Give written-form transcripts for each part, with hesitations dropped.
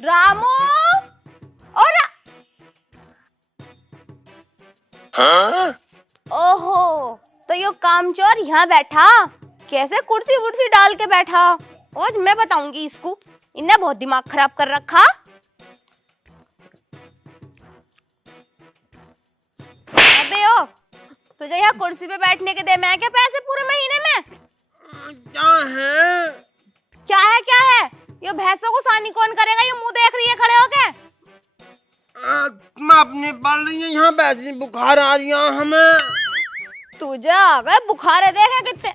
रामू और हाँ? ओहो, तो यो कामचोर यहाँ बैठा, कैसे कुर्सी वुर्सी डाल के बैठा। आज मैं बताऊंगी इसको, इनने बहुत दिमाग खराब कर रखा। अबे ओ, तुझे यहाँ कुर्सी पे बैठने के दे मैं क्या पैसे पूरे महीने में? क्या है? क्या है क्या है? ये भैंसों को सानी कौन करेगा? ये मुंह देख रही है खड़े होके। मैं अपनी पढ़ रही है, यहाँ बैठी बुखार आ रही है हमें। तुझे आ गए बुखार देखे कितने।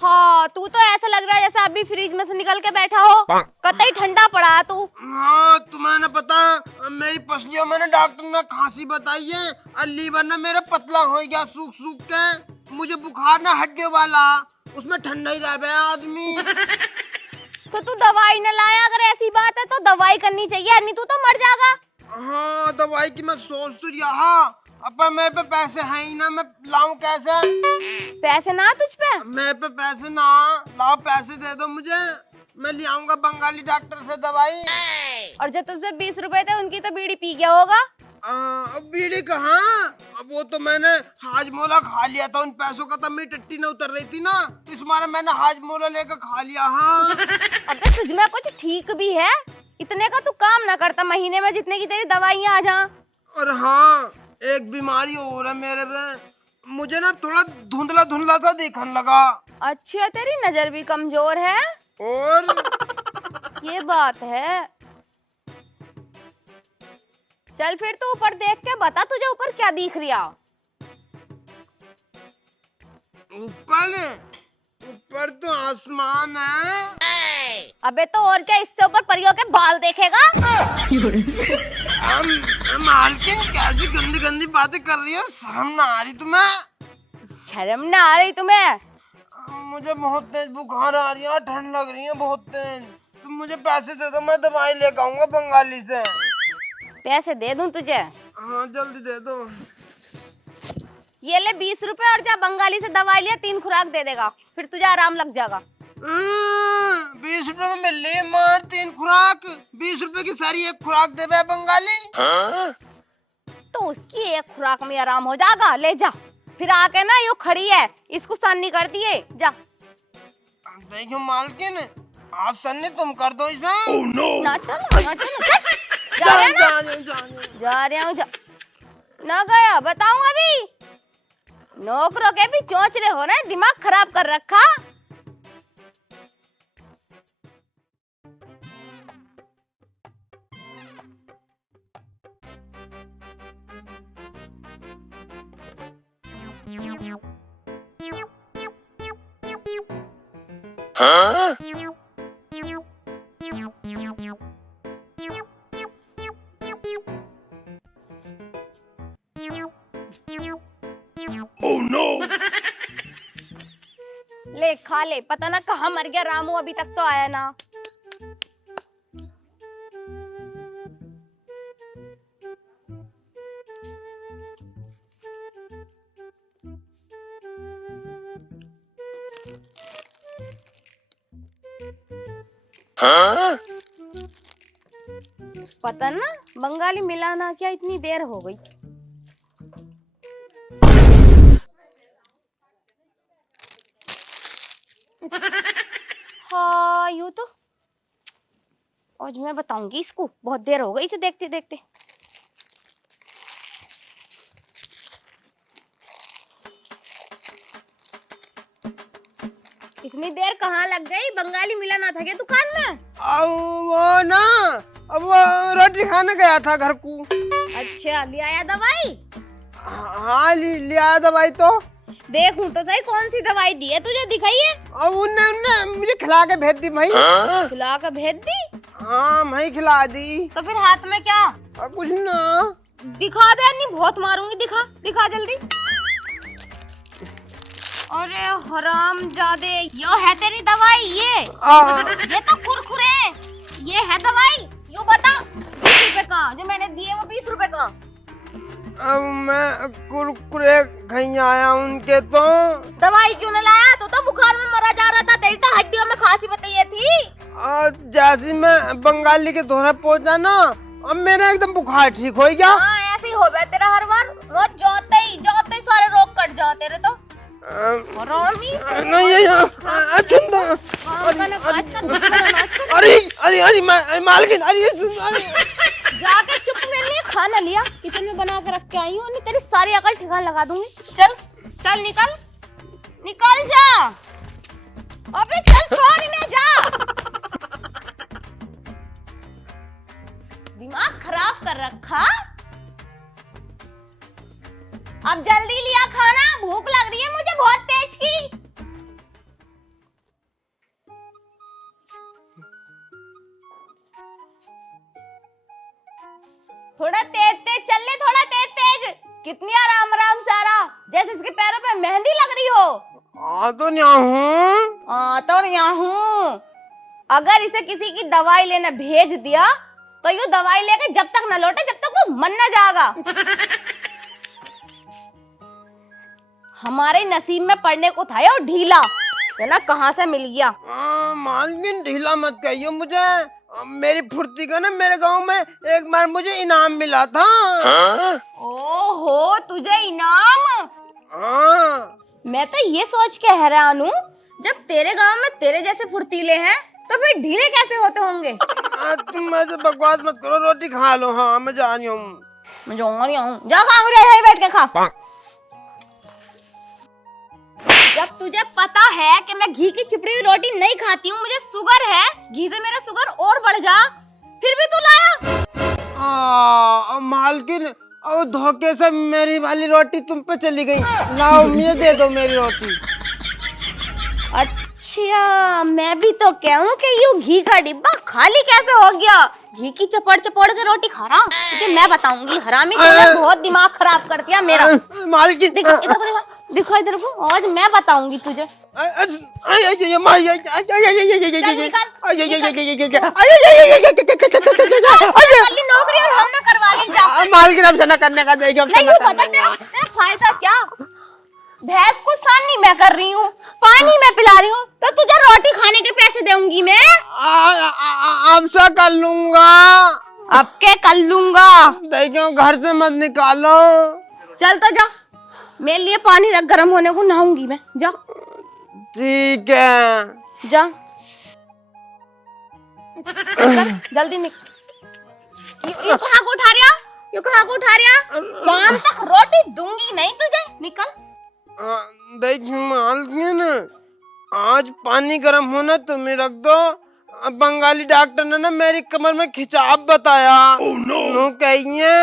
हाँ, तू तो ऐसा लग रहा है जैसे अभी फ्रिज में से निकल के बैठा हो, कतई ठंडा पड़ा है तू। हाँ, तुम्हें ना पता, मेरी पसलियों में ना डॉक्टर ने खांसी बताई है और लीवर ना मेरा पतला हो गया सूख सूख के। मुझे बुखार ना हड्डियों वाला, उसमें ठंडा ही रह गया आदमी। तो तू दवाई न लाया? अगर ऐसी बात है तो दवाई करनी चाहिए, नहीं तू तो मर जाएगा। हाँ, दवाई की मैं सोच तो रहा, अब मेरे पे पैसे हैं ही ना, मैं लाऊं कैसे? पैसे ना तुझ पे? मेरे पे पैसे ना, लाओ पैसे दे दो मुझे, मैं ले आऊंगा बंगाली डॉक्टर से दवाई। और जो तुझ पे 20 रुपए थे उनकी तो बीड़ी पी गया होगा। अब बीड़ी कहाँ, अब वो तो मैंने हाजमोला खा लिया था, उन पैसों का तो मेरी टट्टी ना उतर रही थी ना, इस मारे मैंने हाजमोला लेकर खा लिया। हाँ। अबे तुझ में कुछ ठीक भी है? इतने का तू काम ना करता महीने में जितने की तेरी दवाइयाँ आ जा। और हाँ, एक बीमारी और है मेरे में, मुझे ना थोड़ा धुंधला धुंधला सा दिखने लगा। अच्छा, तेरी नजर भी कमजोर है। और ये बात है। चल फिर तू ऊपर देख के बता, तुझे ऊपर क्या दिख रहा? ऊपर ऊपर तो आसमान है। अबे तो और क्या, इससे ऊपर परियों के बाल देखेगा? मालकिन कैसी गंदी गंदी बातें कर रही है, शर्म ना आ रही तुम्हें? शर्म ना आ रही तुम्हें? मुझे बहुत तेज बुखार आ रही है, ठंड लग रही है बहुत तेज। तुम मुझे पैसे दे दो, मैं दवाई लेकर आऊंगा बंगाली से। पैसे दे दूं तुझे? हाँ, जल्दी दे दो। ये ले 20 रुपए और जा बंगाली से दवाई लिया, 3 खुराक दे देगा, फिर तुझे आराम लग जाएगा। 20 रुपए में मिल रही मार 3 खुराक, 20 रुपए की सारी एक खुराक दे बे बंगाली। हाँ? तो उसकी एक खुराक में आराम हो जाएगा, ले जा। फिर आके ना यो खड़ी है, इसको सन्नी कर दिए, जा। देखो मालकिन, आज सन्नी तुम कर दो इसे। Oh no! ना चलो, ना चलो, चल। जा रहे हैं ना? जा रहे हूँ, जा। ना गया बताऊं अभी? नौकरों के भी चोंचले हो रहे, दिमाग खराब कर रखा। Huh? Oh no! ले खा ले, पता ना कहाँ मर गया रामू, अभी तक तो आया ना। Huh? पता ना बंगाली मिला ना क्या, इतनी देर हो गई। हाँ यूं तो आज मैं बताऊंगी इसको, बहुत देर हो गई इसे देखते देखते। इतनी देर कहाँ लग गई? बंगाली मिला ना था क्या दुकान में? अब वो ना, अब वो रोटी खाने गया था घर को। अच्छा, ले आया दवाई? हाँ, लिया दवाई तो। देखूं तो सही कौन सी दवाई दी है तुझे, दिखाइए। अब उन्होंने मुझे खिला के भेज दी भाई। Huh? खिला कर भेज दी? हाँ, मैं खिला दी। तो फिर हाथ में क्या? कुछ ना। दिखा दे, नहीं बहुत मारूंगी, दिखा दिखा जल्दी। अरे हराम जादे, यो है तेरी दवाई? ये तो कुरकुरे, ये है दवाई? यो बता, 20 रुपए का जो मैंने दिए वो 20 रुपए का। अब मैं कुरकुरे खाई आया उनके तो। दवाई क्यों न लाया? तो बुखार में मरा जा रहा था, तेरी तो हड्डियों में खांसी बताई थी। जैसे मैं बंगाली के दोहरा पहुंचा ना, अब मेरा एकदम बुखार ठीक हो गया। हाँ ऐसे ही हो बे तेरा हर बार, रोज जाते ही सारे रोग कट जाते रे तो। हरामी। नहीं ये अरे मालकिन, अरे जाके चुप मेरे लिए खाना लिया, किचन में बना के रख के आई हूँ, नहीं तेरी सारी अकल ठिकाना लगा दूंगी। चल चल निकल निकल जा, अबे चल छोड़ इन्हें जा। दिमाग खराब कर रखा। अब जल्दी लिया खाना, भूख लग रही है मुझे बहुत तेज की। थोड़ा तेज तेज चल ले, थोड़ा तेज तेज। कितनी आराम आराम से आ रहा, जैसे इसके पैरों पे मेहंदी लग रही हो। तो यहाँ हूँ। अगर इसे किसी की दवाई लेने भेज दिया तो यू दवाई लेके जब तक न लौटे जब तक वो मन न जाएगा। हमारे नसीब में पड़ने को था ये ढीला, है ना, कहाँ से मिल गया। मालकिन ढीला मत कहियो मुझे, मेरी फुर्ती का ना मेरे गांव में एक बार मुझे इनाम मिला था। ओहो तुझे इनाम। हाँ। मैं तो ये सोच के हैरान हूँ, जब तेरे गांव में तेरे जैसे फुर्तीले हैं तो फिर ढीले कैसे होते होंगे। तुम ऐसे बकवास मत करो, रोटी खा लो। हाँ मैं जा रही हूँ। जा खा, बैठ के खा। जब तुझे पता है कि मैं घी की चिपड़ी हुई रोटी नहीं खाती हूँ, मुझे शुगर है, घी से मेरा शुगर और बढ़ जा, फिर भी तू लाया। मालकिन और धोखे से मेरी वाली रोटी तुम पे चली गई, लाओ मुझे दे दो मेरी रोटी। अच्छा मैं भी तो कहूँ कि यूं घी का डिब्बा खाली कैसे हो गया। घी की चपड़ चपड़ के रोटी खा रहा, तुझे मैं बताऊंगी। हरामी तूने बहुत दिमाग खराब कर दिया मेरा। मालकिन दिखो इधर को, आज मैं बताऊंगी तुझे। नौकरी और हम ना करवा ली जा। मालकिन अब ना करने का देगी, अब नहीं पता तेरा फायदा क्या। भैंस को सानी मैं कर रही हूँ, पानी मैं पिला रही हूँ, तो तुझे रोटी खाने के पैसे दूंगी मैं। अब से कर लूंगा। अब के कर लूंगा। देखो घर से मत निकालो। चल तो जा, मेरे लिए पानी रख, गर्म होने को, नहाऊंगी मैं। जा। ठीक है जा जल्दी निकल। यू कहाँ को उठा रहा, यू कहाँ को उठा रहा। शाम तक रोटी दूंगी नहीं तुझे, निकल। देख मालकिन, आज पानी गर्म होना तुम्हें रख दो। बंगाली डॉक्टर ने ना मेरी कमर में खिंचाव बताया। नो कहिए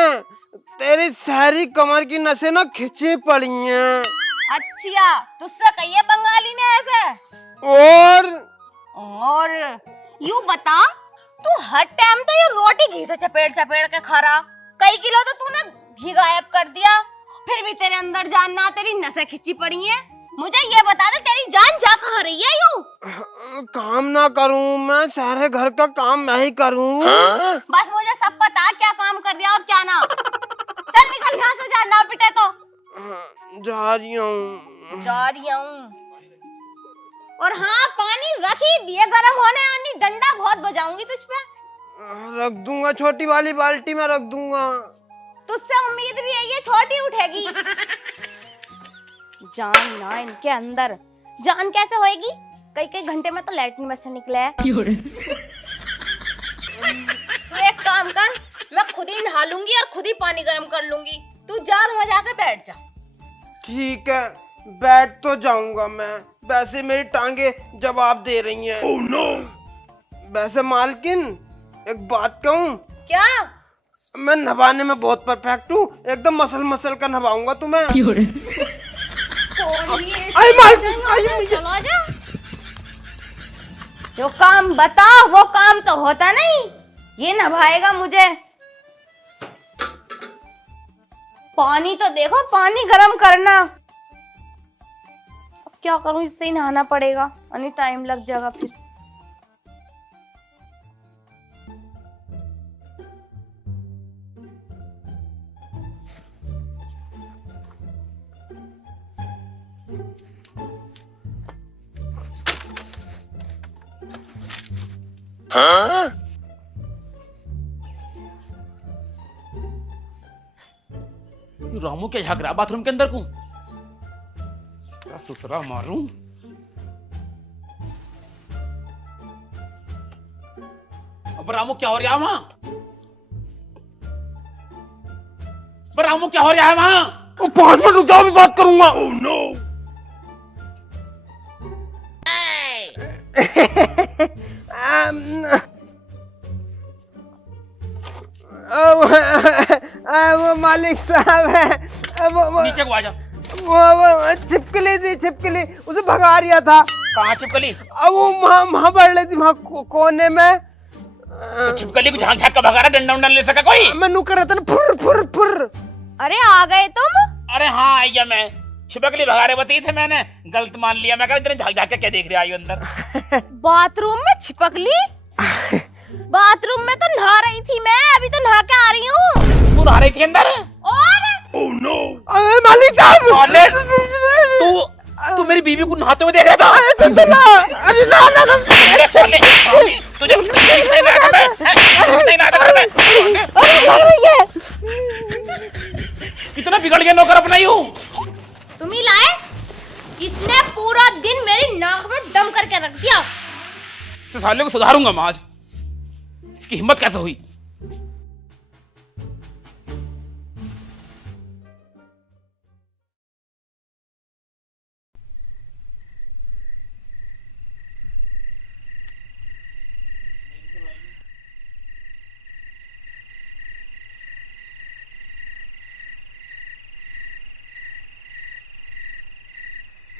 तेरी सारी कमर की नसें ना खिंची पड़ी हैं। अच्छा तुझसे कहिए बंगाली ने ऐसे। और यू बता, तू हर टाइम तो ये रोटी घी से चपेट चपेट के खा रहा, कई किलो तो तूने घी गायब कर दिया, फिर भी तेरे अंदर जान ना, तेरी नसें खिंची पड़ी हैं। मुझे ये बता दे तेरी जान जा कहाँ रही है। यूं काम ना करूं मैं, सारे घर का काम मैं ही करूं। बस मुझे सब पता क्या काम कर रहा और क्या ना। चल निकल यहाँ से, जा ना पिटे तो। जा रही हूँ। और हाँ पानी रख ही दिए गर्म होने, आनी डंडा बहुत बजाऊंगी तुझ पे। रख दूंगा, छोटी वाली बाल्टी में रख दूंगा। तुझसे उम्मीद भी है ये छोटी उठेगी। जान ना इनके अंदर, जान कैसे होएगी, कई कई घंटे में तो लैट्रिन में से निकले है। तू एक काम कर, मैं खुद ही नहा लूंगी और खुद ही पानी गर्म कर लूंगी, तू जार में जाके बैठ जा। ठीक है बैठ तो जाऊंगा मैं, वैसे मेरी टांगे जवाब दे रही हैं। oh, no. वैसे मालकिन एक बात कहूँ क्या। मैं नहाने में बहुत परफेक्ट हूँ, एकदम मसल मसल का नहाऊंगा तुम्हें। चलो जा, जो काम बता वो काम तो होता नहीं, ये नभाएगा मुझे। पानी तो देखो, पानी गरम करना। अब क्या करूं, इससे ही नहाना पड़ेगा, अनि टाइम लग जाएगा फिर। Huh? ये रामू क्या झाग रहा बाथरूम के अंदर को? क्या ससुरा मारूं? अब रामू क्या हो रहा है वहां? रामू क्या हो रहा है वहां? 5 मिनट रुक जाओ, अभी बात करूंगा। Oh, no. वो मालिक साहब है, वो नीचे को आ जा। वो छिपकली थी, छिपकली, उसे भगा रिया था। कहाँ छिपकली? अब वो वहां बढ़ रही थी, वहां कोने में। तो छिपकली को झांक झांक कर भगा रहा, डंडा उंडा ले सका कोई? मैं नु कर रहा था ना, फुर फुर फुर। अरे आ गए तुम? अरे हाँ आइया, मैं छिपकली भगा रहे बताई थे, मैंने गलत मान लिया। मैं कहा इतने झाक झाक के क्या देख रहे आई अंदर? बाथरूम में छिपकली? बाथरूम में तो नहा रही थी मैं, अभी तो नहा के आ रही हूँ। तू नहा रही थी अंदर? और Oh no. अरे मालिक साहब, तू मेरी बीवी को नहाते हुए देख रहा था? अरे ना ना ना, अरे साले, तुझे नहीं लगा मैं, नहीं लगा मैं। कितना बिगड़ गया नौकर अपना यूं? तुम ही लाए? इसने पूरा दिन मेरी नाक में दम करके रख दिया। इस साले को सुधारूंगा मैं आज। इसकी हिम्मत कैसे हुई?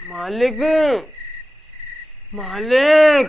मालिक, मालिक,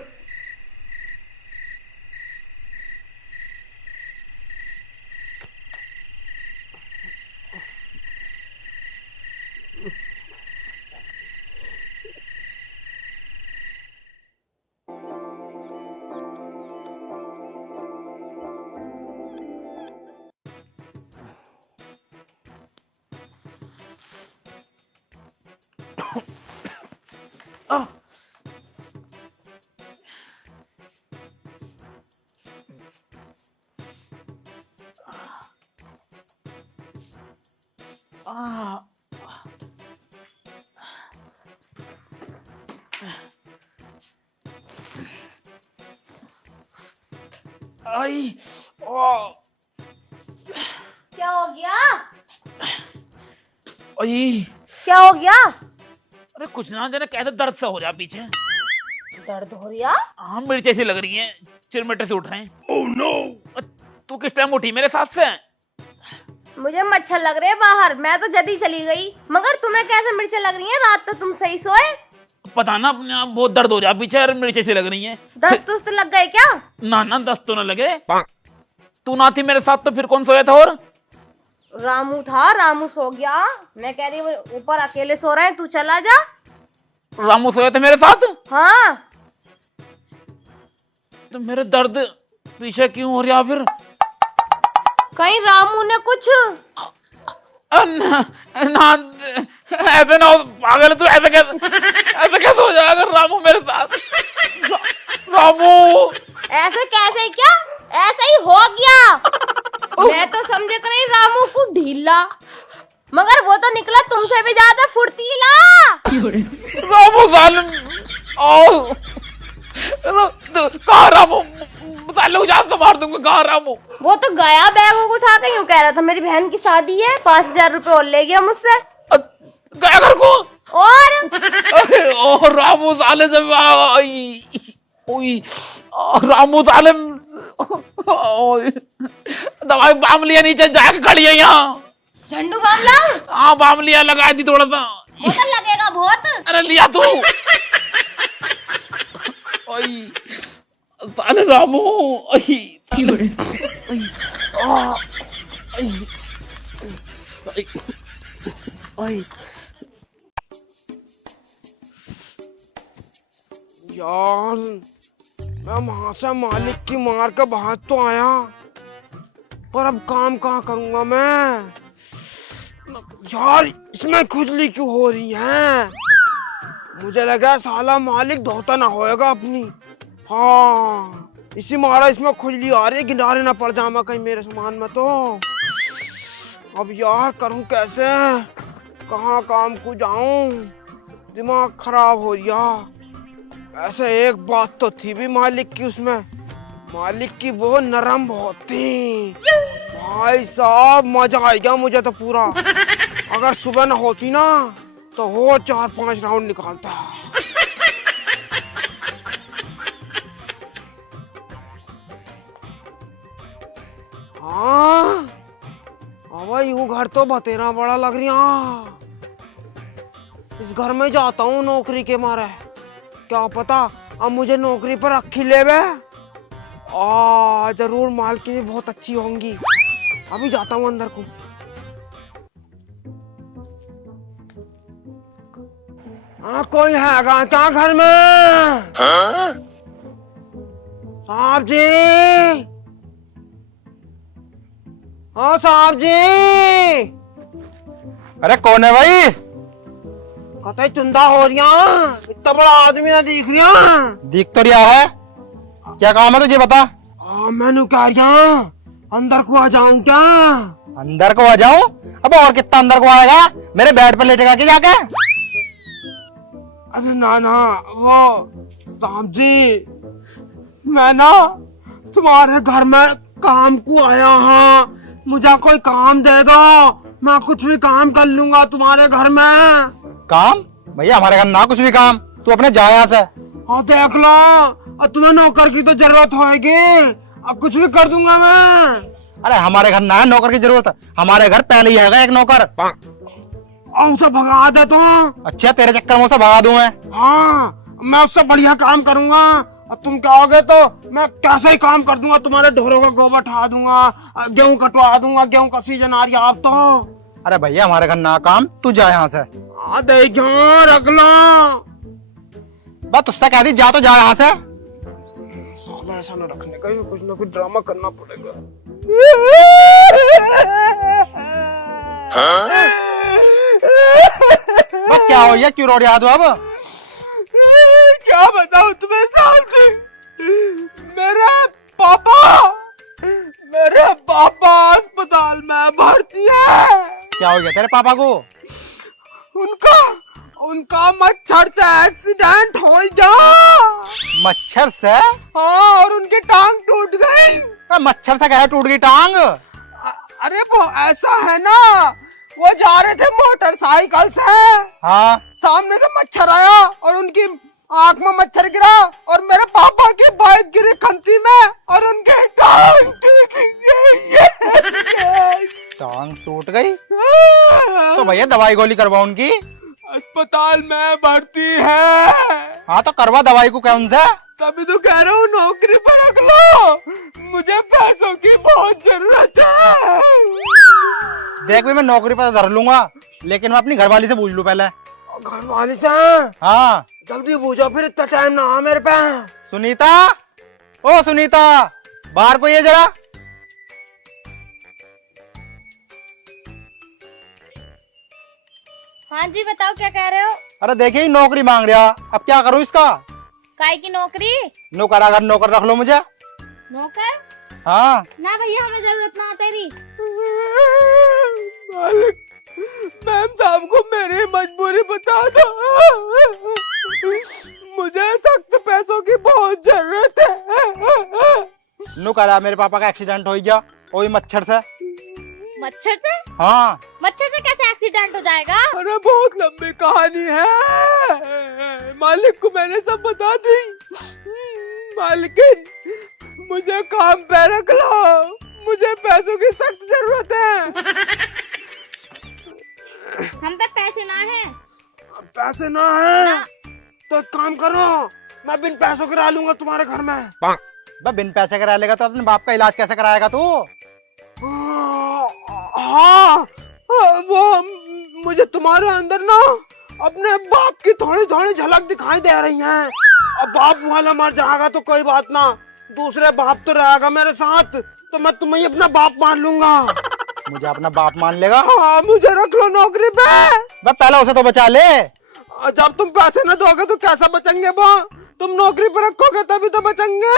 आई, ओ, क्या हो गया? आई, क्या हो गया? अरे कुछ ना जाने कैसे दर्द सा हो रहा पीछे। दर्द हो रहा? हाँ मिर्च ऐसी लग रही है, चिरमिटे से उठ रहे हैं। Oh no. तू किस टाइम उठी मेरे साथ से? मुझे मच्छर लग रहे हैं बाहर, मैं तो जल्दी चली गई। मगर तुम्हें कैसे मिर्चें लग रही हैं? रात तो तुम सही सोए। पता ना अपने आप बहुत दर्द हो रहा पीछे, और मिर्च ऐसी लग रही है। दस्त उस्त लग गए क्या? ना ना दस्त तो ना लगे। तू ना थी मेरे साथ तो फिर कौन सोया था? और रामू था, रामू सो गया। मैं कह रही हूँ ऊपर अकेले सो रहे हैं, तू चला जा। रामू सोया था मेरे साथ? हाँ। तो मेरे दर्द पीछे क्यों हो रहा फिर? कहीं रामू ने कुछ? ना, ना ऐसे ना हो पागल, तू ऐसे कैसे हो जाएगा रामू मेरे साथ? रामू ऐसे कैसे? क्या ऐसा ही हो गया? मैं तो समझे कर रही रामू को ढीला, मगर वो तो निकला तुमसे भी ज्यादा फुर्तीला। रामू जालिम, कहाँ रामू? साले को जान तो मार दूंगा। कहाँ रामू? वो तो गया बैग उठा के, यूं कह रहा था मेरी बहन की शादी है, 5000 रुपए और ले गया मुझसे। गया घर को? और रामू साले जब रामू साले दवाई बाम लिया, नीचे जाके खड़ी है यहाँ। झंडू बाम लाऊं? हाँ बाम लिया, लगा दी थोड़ा सा। वो तो लगेगा बहुत। अरे लिया तू। साले रामू यार, मैं वहां से मालिक की मार के बाहर तो आया, पर अब काम कहाँ करूंगा मैं? यार इसमें खुजली क्यों हो रही है? मुझे लगा साला मालिक धोता ना होएगा अपनी। हाँ इसी मारा इसमें खुजली आ रही है, गिनारे ना पड़ जामा कहीं मेरे सामान में तो। अब यार करूं कैसे, कहाँ काम को जाऊं, दिमाग खराब हो गया। ऐसे एक बात तो थी भी मालिक की, उसमें मालिक की वो नरम बहुत थी भाई साहब, मजा आ गया मुझे तो पूरा। अगर सुबह न होती ना तो वो 4-5 राउंड निकालता। हाँ अब यू घर तो बतेरा बड़ा लग रहा। इस घर में जाता हूँ नौकरी के मारे, क्या पता अब मुझे नौकरी पर रखी लेवे। जरूर मालकिन भी बहुत अच्छी होंगी। अभी जाता हूँ अंदर को। कोई है क्या घर में? साहब जी, हाँ साहब जी। अरे कौन है भाई? कतई चुंदा हो रिया, इतना बड़ा आदमी ना दिख रिया। दिख तो रिया है, क्या काम है तुझे बता। मैंने कह रिया अंदर को आ जाऊं क्या? अंदर को आ जाऊं? अब और कितना अंदर को आएगा, मेरे बेड पे लेटेगा कि जाके? अरे ना ना वो साहब जी, मैं ना तुम्हारे घर में काम को आया हूँ, मुझे कोई काम दे दो, मैं कुछ भी काम कर लूंगा तुम्हारे घर में। काम? भैया हमारे घर ना कुछ भी काम, तू अपने जा यहाँ से। हाँ देख लो, और तुम्हें नौकर की तो जरूरत होगी, अब कुछ भी कर दूंगा मैं। अरे हमारे घर ना है नौकर की जरूरत, हमारे घर पहले ही है एक नौकर। और उसे भगा दे तो। अच्छा तेरे चक्कर में उसे भगा दूं मैं? हाँ मैं उससे बढ़िया काम करूंगा, और तुम कहोगे तो मैं कैसे ही काम कर दूंगा, तुम्हारे ढोरों का गोबर उठा दूंगा, गेहूं कटवा दूंगा, गेहूं का सीजन आ रहा अब तो। अरे भैया हमारे घर ना काम, तू जा यहाँ से। रख लो, बस तुझसे कह दी जा तो जा यहाँ से। साला ऐसा न रखने का, कुछ ना कुछ ड्रामा करना पड़ेगा। बस क्या हो गया, क्यों रो रहा तू अब? क्या बताऊं तुम्हें साहब जी, मेरे पापा अस्पताल में भर्ती है। क्या हो गया तेरे पापा को? उनका मच्छर से एक्सीडेंट हो गया। मच्छर से? हाँ, और उनकी टांग टूट गई। मच्छर से कैसे टूट गई टांग? अरे वो ऐसा है ना, वो जा रहे थे मोटरसाइकिल से, हाँ, सामने से मच्छर आया और उनकी आंख में मच्छर गिरा, और मेरे पापा की बाइक गिरी खंती में, और उनके टांग टूट गई। टांग टूट गई? तो भैया दवाई गोली करवा उनकी। अस्पताल में भर्ती है। हाँ तो करवा दवाई को कौन सा। तभी तो कह रहा हूँ नौकरी पर रख लो, मुझे पैसों की बहुत जरूरत है। देख भी मैं नौकरी पर धर लूंगा, लेकिन मैं अपनी घरवाली से पूछ लूं पहले। घरवाली से? हाँ जल्दी पूछो, फिर इतना टाइम ना हो मेरे पास। सुनीता, ओ सुनीता, बाहर को ये जरा। हाँ जी बताओ क्या कह रहे हो? अरे देखिए नौकरी मांग रहा, अब क्या करूं इसका? काय की नौकरी? नौकर, अगर नौकर रख लो मुझे। नौकर? हाँ ना भैया हमें जरूरत ना तेरी। मालिक, मैम साहब को मेरी मजबूरी बता दो, मुझे सख्त पैसों की बहुत जरूरत है। नौकर, मेरे पापा का एक्सीडेंट हो गया, वही मच्छर से। मच्छर से? हाँ। मच्छर से कैसे एक्सीडेंट हो जाएगा? अरे बहुत लंबी कहानी है, मालिक को मैंने सब बता दी। मालिक मुझे काम पे रख लो, मुझे पैसों की सख्त जरूरत है। हम पे पैसे ना है। पैसे ना है तो एक काम करो, मैं बिन पैसों करा लूंगा तुम्हारे घर में। बिन पैसे करा लेगा तो अपने बाप का इलाज कैसे कराएगा तू? हाँ, वो मुझे तुम्हारे अंदर ना अपने बाप की थोड़ी थोड़ी झलक दिखाई दे रही है। अब बाप वाला मर जाएगा तो कोई बात ना, दूसरे बाप तो रहेगा मेरे साथ, तो मैं तुम्हें अपना बाप मान लूंगा। मुझे अपना बाप मान लेगा? हाँ, मुझे रख लो नौकरी पे। पहले उसे तो बचा ले। जब तुम पैसे न दोगे तो कैसा बचेंगे वो? तुम नौकरी पर रखोगे तभी तो बचेंगे।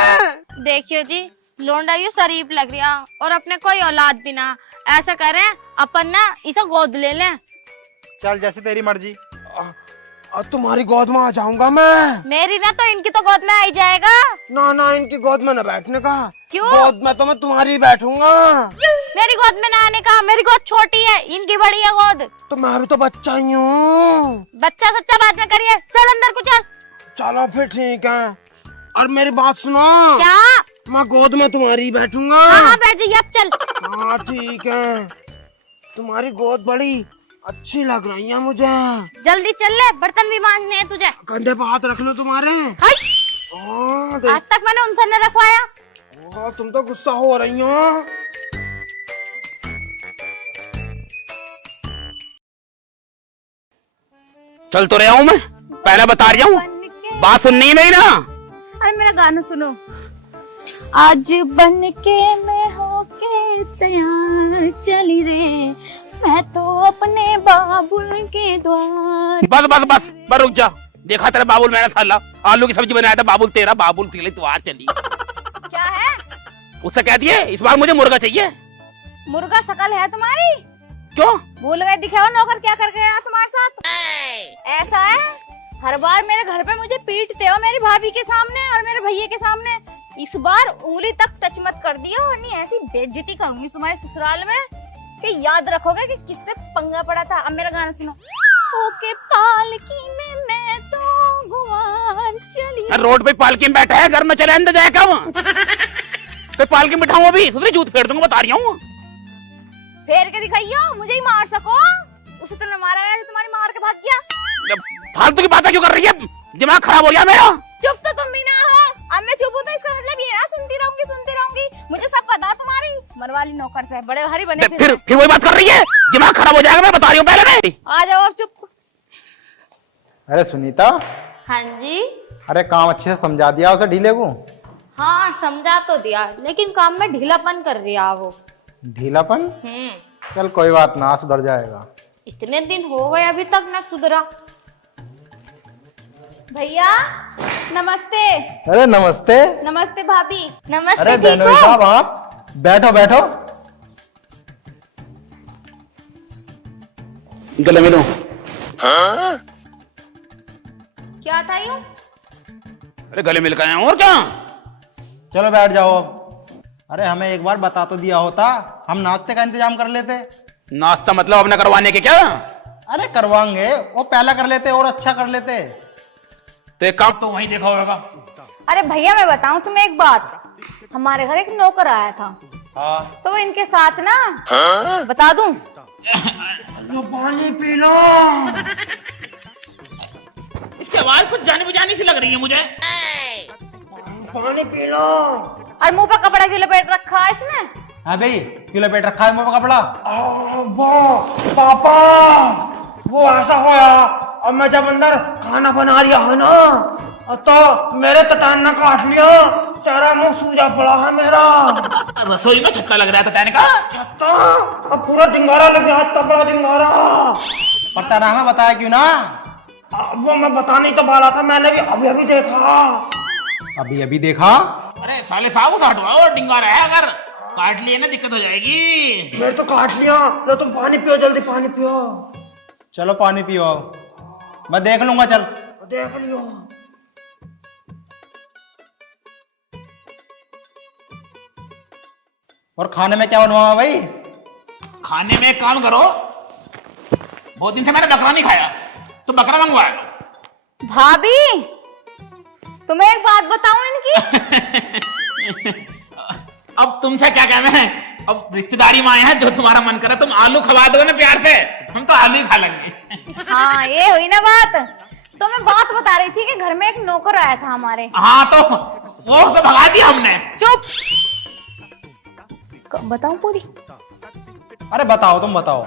देखियो जी, लोंडा यू शरीफ लग रहा और अपने कोई औलाद भी ना। ऐसा करें अपन ना इसे गोद ले लें। चल जैसी तेरी मर्जी। तुम्हारी गोद में आ जाऊंगा मैं। मेरी ना तो इनकी तो गोद में आ ही जाएगा। ना ना, इनकी गोद में न बैठने का। क्यों? गोद में तो मैं तुम्हारी ही बैठूंगा। मेरी गोद में ना आने का, मेरी गोद छोटी है, इनकी बड़ी है गोद। तो मैं भी तो बच्चा ही हूँ। बच्चा सच्चा बात में करिए, चल अंदर को चल। चलो फिर ठीक है। और मेरी बात सुनो। क्या? मैं गोद में तुम्हारी ही बैठूंगा। हाँ बैठ जाइए, अब चल। हाँ ठीक है। तुम्हारी गोद बड़ी अच्छी लग रही है मुझे। जल्दी चल ले, बर्तन भी मांजने हैं तुझे। कंधे पे हाथ रख लो तुम्हारे। हाय! देख। आज तक मैंने उनसे न रखवाया। तुम तो गुस्सा हो रही हो। चल तो रहा हूँ मैं, पहले बता रहा हूँ, बात सुननी नहीं ना। अरे मेरा गाना सुनो। आज बन के मैं होके तैयार चली रे, मैं तो अपने बाबुल के द्वार। बस बस बस बस रुक जा। देखा तेरा बाबुल, मैंने साला आलू की सब्जी बनाया था, बाबुल तेरा, बाबुल तेरे द्वार चली। क्या है? उससे कह दिए इस बार मुझे मुर्गा चाहिए। मुर्गा शकल है तुम्हारी? क्यों? भूल गए दिखाओ नौकर क्या कर गया तुम्हारे साथ। ऐसा है, हर बार मेरे घर पे मुझे पीटते हो मेरी भाभी के सामने और मेरे भैया के सामने। इस बार उंगली तक टच मत कर दियो, वरना ऐसी बेइज्जती करूंगी तुम्हारे ससुराल में कि याद रखोगे कि किससे पंगा पड़ा था। अब मेरा गाना सुनो। ओके पालकी में मैं तो गुआर चली। रोड पे पालकी में बैठा है, घर में चले अंदर जाए कब? तो पालकी में बिठाऊं अभी, सुधरी जूत फेर दूंगा, बता रही हूँ। फेर के दिखाइयो, मुझे ही मार सको। उसे तो न मारा गया जो तुम्हारी मार के भाग गया। फालतू की बातें क्यों कर रही है? दिमाग खराब हो गया मेरा। चुप तो तुम भी ना हो। अब मैं चुप हूं तो इसका मतलब ये ना सुनती रहूंगी। मुझे सब पता तुम्हारी मरवाली नौकर से बड़े भारी बने। फिर वही बात कर रही है, दिमाग खराब हो जाएगा, मैं बता रही हूँ पहले मैं। आ जाओ अब चुप। अरे सुनीता। हाँ जी। अरे काम अच्छे से समझा दिया उसे ढीले को? हाँ समझा तो दिया, लेकिन काम में ढीलापन कर रहा वो। ढीलापन? चल कोई बात ना, सुधर जाएगा। इतने दिन हो गए अभी तक ना सुधरा। भैया नमस्ते। अरे नमस्ते। नमस्ते भाभी। नमस्ते। अरे ठीक बेनोई हो? साहब आप बैठो बैठो। गले मिलो। क्या था यूं? अरे गले मिल गए और क्या? चलो बैठ जाओ अब। अरे हमें एक बार बता तो दिया होता, हम नाश्ते का इंतजाम कर लेते। नाश्ता मतलब अपने करवाने के क्या? अरे करवाएंगे, वो पहला कर लेते और अच्छा कर लेते। तो एक काम तो वहीं देखा होगा। अरे भैया मैं बताऊं तुम्हें एक बात। हमारे घर एक नौकर आया था। हाँ। तो वो इनके साथ ना बता दूं। लो पानी पी लो। इसकी आवाज कुछ जानी बुझानी सी लग रही है मुझे। पानी पी लो। और मुंह पे कपड़ा क्यों लपेट रखा है इसने? हाँ भाई, क्यों लपेट रखा है मुंह पे कपड़ा? वो पापा, वो ऐसा होया, और मैं जब अंदर खाना बना रहा है ना, तो मेरे ततान ने काट लिया, सारा मुंह सूजा पड़ा है मेरा। रसोई में छत्ता लग रहा था तैने कहा? छत्ता? अब पूरा डिंगारा लग गया, इतना बड़ा डिंगारा। पता ना, हमें बताया क्यों ना? वो मैं बताने तो वाला था, मैंने भी अभी अभी देखा। अभी अभी देखा? अरे साले साहब उसे हटवाओ, और डिंगा रहा है, अगर काट लिए ना दिक्कत हो जाएगी। मेरे तो काट लिया। लो तुम पानी पियो, जल्दी पानी पियो। चलो पानी पियो, मैं देख लूंगा। चल देख लियो। और खाने में क्या बनवाओ भाई? खाने में एक काम करो, बहुत दिन से मैंने बकरा नहीं खाया, तो बकरा मंगवा लो। भाभी तुम्हें एक बात बताऊं इनकी। अब तुमसे क्या कहना है, अब रिश्तेदारी में आए हैं, जो तुम्हारा मन करे तुम आलू खवा दो ना प्यार से, हम तो आलू ही खा लेंगे। हाँ ये हुई ना बात। तो मैं बात बता रही थी कि घर में एक नौकर आया था हमारे। हाँ तो वो तो भगा दिया हमने। चुप। बताऊं पूरी? अरे बताओ, तुम बताओ।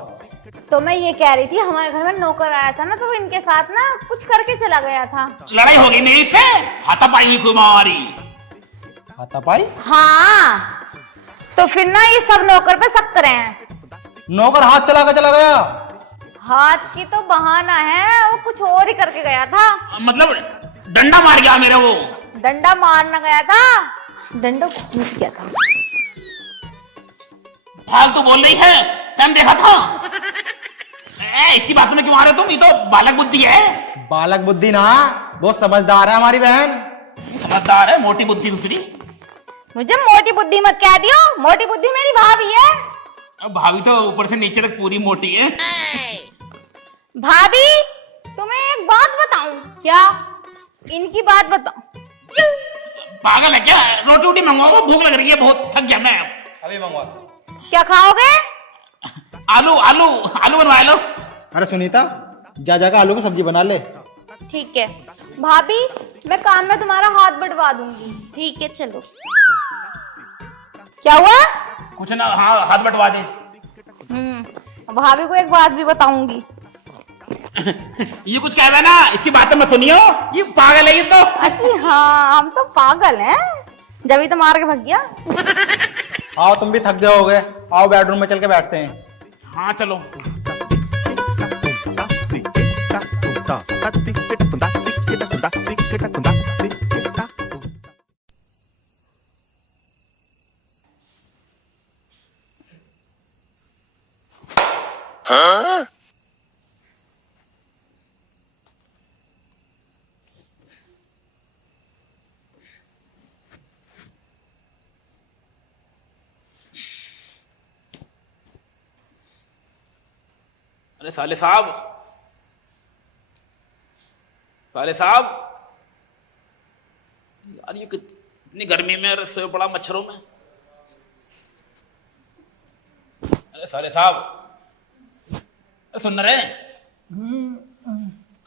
तो मैं ये कह रही थी, हमारे घर में नौकर आया था ना, तो इनके साथ ना कुछ करके चला गया था। लड़ाई हो गई मेरी से, हाथापाई हुई कोई मारी। हाथापाई? हाँ तो फिर ना ये सब नौकर पे शक करे हैं। नौकर हाथ चला के चला गया? हाथ की तो बहाना है, वो कुछ और ही करके गया था। मतलब डंडा मार गया मेरा वो। डंडा मारना गया था, डंडा घुस गया था। फालतू बोल रही है, टाइम देखा था। इसकी बातों में क्यों आ रहे हो तुम? ये तो बालक बुद्धि है। बालक बुद्धि ना, वो समझदार है हमारी बहन। समझदार है, मोटी बुद्धि दूसरी। मुझे मोटी बुद्धि मत कह दियो, मोटी बुद्धि मेरी भाभी है। अब भाभी तो ऊपर से नीचे तक पूरी मोटी है। भाभी तुम्हें एक बात बताऊं क्या? इनकी बात बताऊं। पागल है क्या? रोटी वोटी मंगवाओ, भूख लग रही है बहुत, थक गया मैं। अभी मंगवा। क्या खाओगे? आलू आलू आलू बनवा लो। अरे सुनीता, जा जाकर आलू की सब्जी बना ले। ठीक है भाभी, मैं काम में तुम्हारा हाथ बंटवा दूंगी। ठीक है चलो। क्या हुआ? कुछ ना, हाँ हाथ बंटवा दे। भाभी को एक बात भी बताऊंगी। ये कुछ कह रहा है ना, इसकी बातें मत सुनियो, ये पागल है ये तो। अच्छी हाँ, हम तो पागल हैं, जब ही तो मार के भाग गया। आओ तुम भी थक जाओगे, आओ बेडरूम में चल के बैठते हैं। हाँ चलो। Huh? अरे साले साहब, साले साहब, यार ये कितनी गर्मी में सोए पड़ा मच्छरों में। अरे साले साहब, सुन रहे?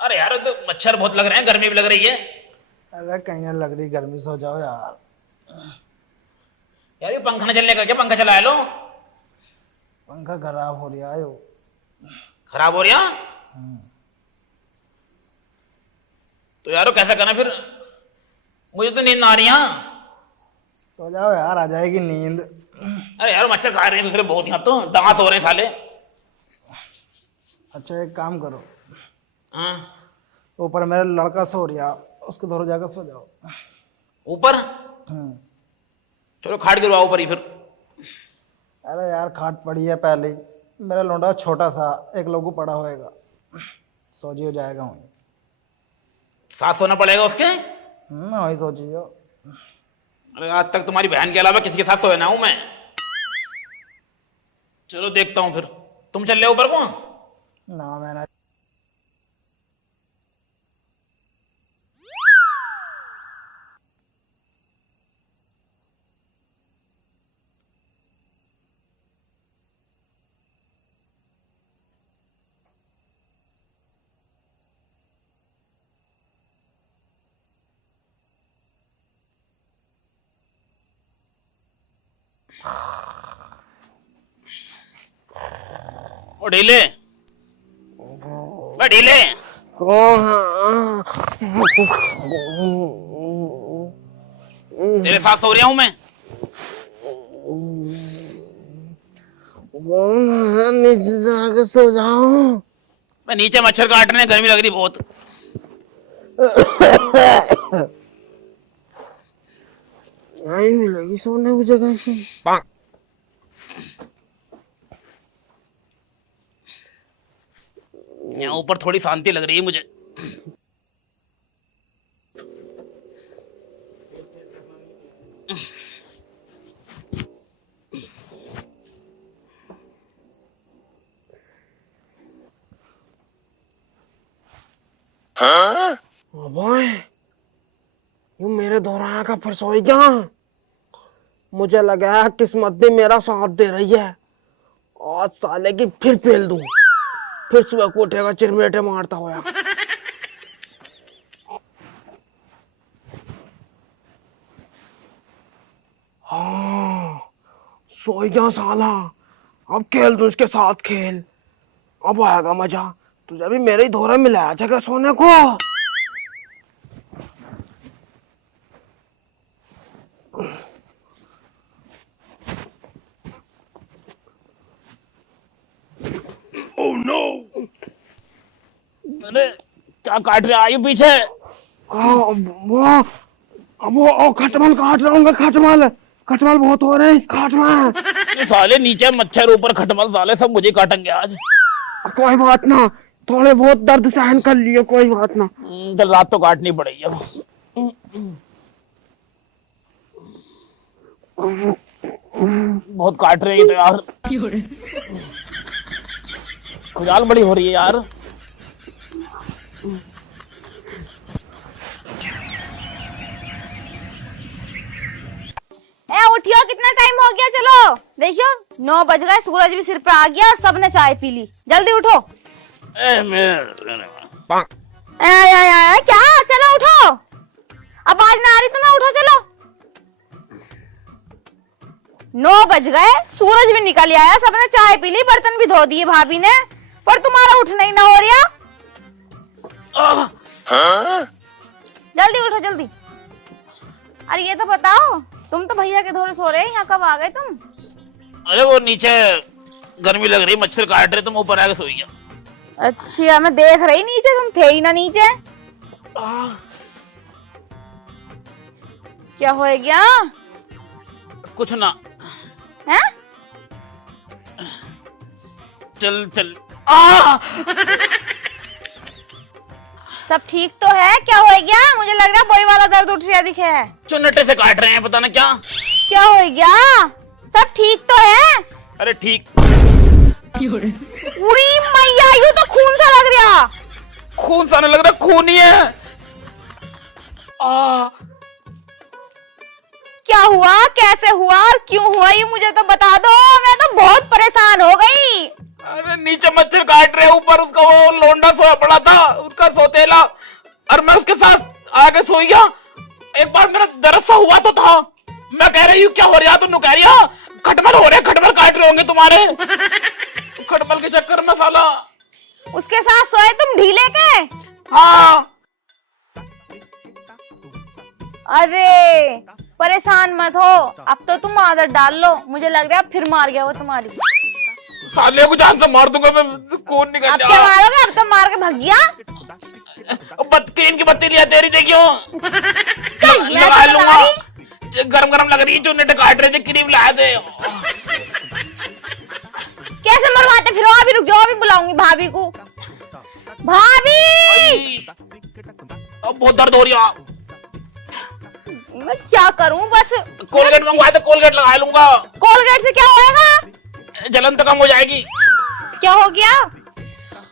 अरे यार तो मच्छर बहुत लग रहे हैं, गर्मी भी लग रही है। अरे कहीं लग रही गर्मी, सो जाओ यार। यार ये पंखा न चलने का क्या? पंखा चला लो। पंखा खराब हो रहा है। खराब हो रहा? तो यारो कैसा करना फिर? मुझे तो नींद आ रही है। सो जाओ यार, आ जाएगी नींद। अरे यार मच्छर खा रहे हैं दूसरे बहुत, यहाँ तो डांस हो रहे हैं साले। अच्छा एक काम करो, हाँ ऊपर मेरा लड़का सो रहा, उसके धोरो जाकर सो जाओ। ऊपर? चलो खाट गिरवाओ ऊपर ही फिर। अरे यार खाट पड़ी है पहले ही, मेरा लौंडा छोटा सा एक लोगों पड़ा होएगा, सोजी हो जाएगा। वहीं साथ सोना पड़ेगा उसके? वही सोचियो। अरे आज तक तुम्हारी बहन के अलावा किसी के साथ सोया ना हूं मैं। चलो देखता हूँ फिर। तुम चल रहे ऊपर को? ना मैंने ओ ढीले, ढीले। तेरे साथ सो रहा हूं मैं। नीचे जाकर सो जाओ। मैं नीचे मच्छर काटने, गर्मी लग रही बहुत। यही मिलेगी सोने की जगह से। यहाँ ऊपर थोड़ी शांति लग रही है मुझे। Huh? बॉय, ये मेरे दोहराया का फिर सोई क्या? मुझे लगा किस्मत भी मेरा साथ दे रही है। आज साले की फिर पेल दूं, फिर सुबह को उठेगा चिरमेटे मारता हुआ। हाँ सोई गया साला, अब खेल दूं इसके साथ खेल, अब आएगा मजा। तुझे भी मेरे ही धोरा मिलाया जगह सोने को। अरे क्या काट रहा है ये पीछे? वो खटमल काट रहा हूँ, खटमल खटमल बहुत हो रहे हैं इस खाट में। ये साले नीचे मच्छर ऊपर खटमल, साले सब मुझे काटेंगे आज। कोई बात ना, थोड़े बहुत दर्द सहन कर लियो, कोई बात ना। कल रात तो काटनी पड़ेगी अब। बहुत काट रहे हैं तो यार, खुजाल बड़ी हो रही है यार। उठियो, कितना टाइम हो गया, चलो देखियो 9 बज गए, सूरज भी सिर पे आ गया, सबने चाय पी ली, जल्दी उठो। क्या, चलो उठो, आवाज ना आ रही तुम्हें, उठो चलो। 9 बज गए, सूरज भी निकल आया, सबने चाय पी ली, बर्तन भी धो दिए भाभी ने, पर तुम्हारा उठना ही ना हो रहा। जल्दी उठो जल्दी। अरे ये तो बताओ, तुम तो भैया के धोरे सो रहे, यहाँ कब आ गए तुम? अरे वो नीचे गर्मी लग रही, मच्छर काट रहे, तुम ऊपर आके सोई गया। अच्छा, मैं देख रही नीचे, तुम थे ही ना नीचे। क्या हो गया? कुछ ना है? चल चल। सब ठीक तो है? क्या हो गया? मुझे लग रहा है बोई वाला दर्द उठ रहा दिखे है। चुन्नटे से काट रहे हैं, पता ना क्या। क्या हो गया? सब ठीक तो है? अरे ठीक। पूरी मैया, यूं तो खून सा लग रहा। खून सा नहीं लग रहा, खून ही है। क्या हुआ, कैसे हुआ, क्यों हुआ, ये मुझे तो बता दो, मैं तो बहुत परेशान हो गई। अरे नीचे मच्छर काट रहे, ऊपर उसका वो लोंडा सोया पड़ा था, उसका सोतेला, और मैं उसके साथ आगे सोई गया। एक बार मेरा दर्द सा हुआ तो था, मैं कह रही हूँ क्या हो रहा, तुम कह रही हो खटमल हो रहे, खटमल काट रहे होंगे तुम्हारे। खटमल के चक्कर में साला उसके साथ सोए तुम ढीले के? हाँ। अरे परेशान मत हो, अब तो तुम आदत डाल लो, मुझे लग रहा है फिर मार गया वो तुम्हारी। साले को जान से मार दूंगा मैं, खून निकल अब क्या मारोगे? अब तो मार के भाग गया। क्रीम की बत्ती लिया तेरी, देखियो लगा लूंगा, गरम गरम लग रही है, जो नेट काट रहे थे, क्रीम लाया थे। कैसे मरवाते फिर? अभी रुक जाओ, अभी बुलाऊंगी भाभी को। भाभी, अब बहुत दर्द हो रही है। मैं क्या करूं, बस कोलगेट मंगवाए तो कोलगेट लगा लूंगा। कोलगेट से क्या होएगा? जलन तो कम हो जाएगी। क्या हो गया?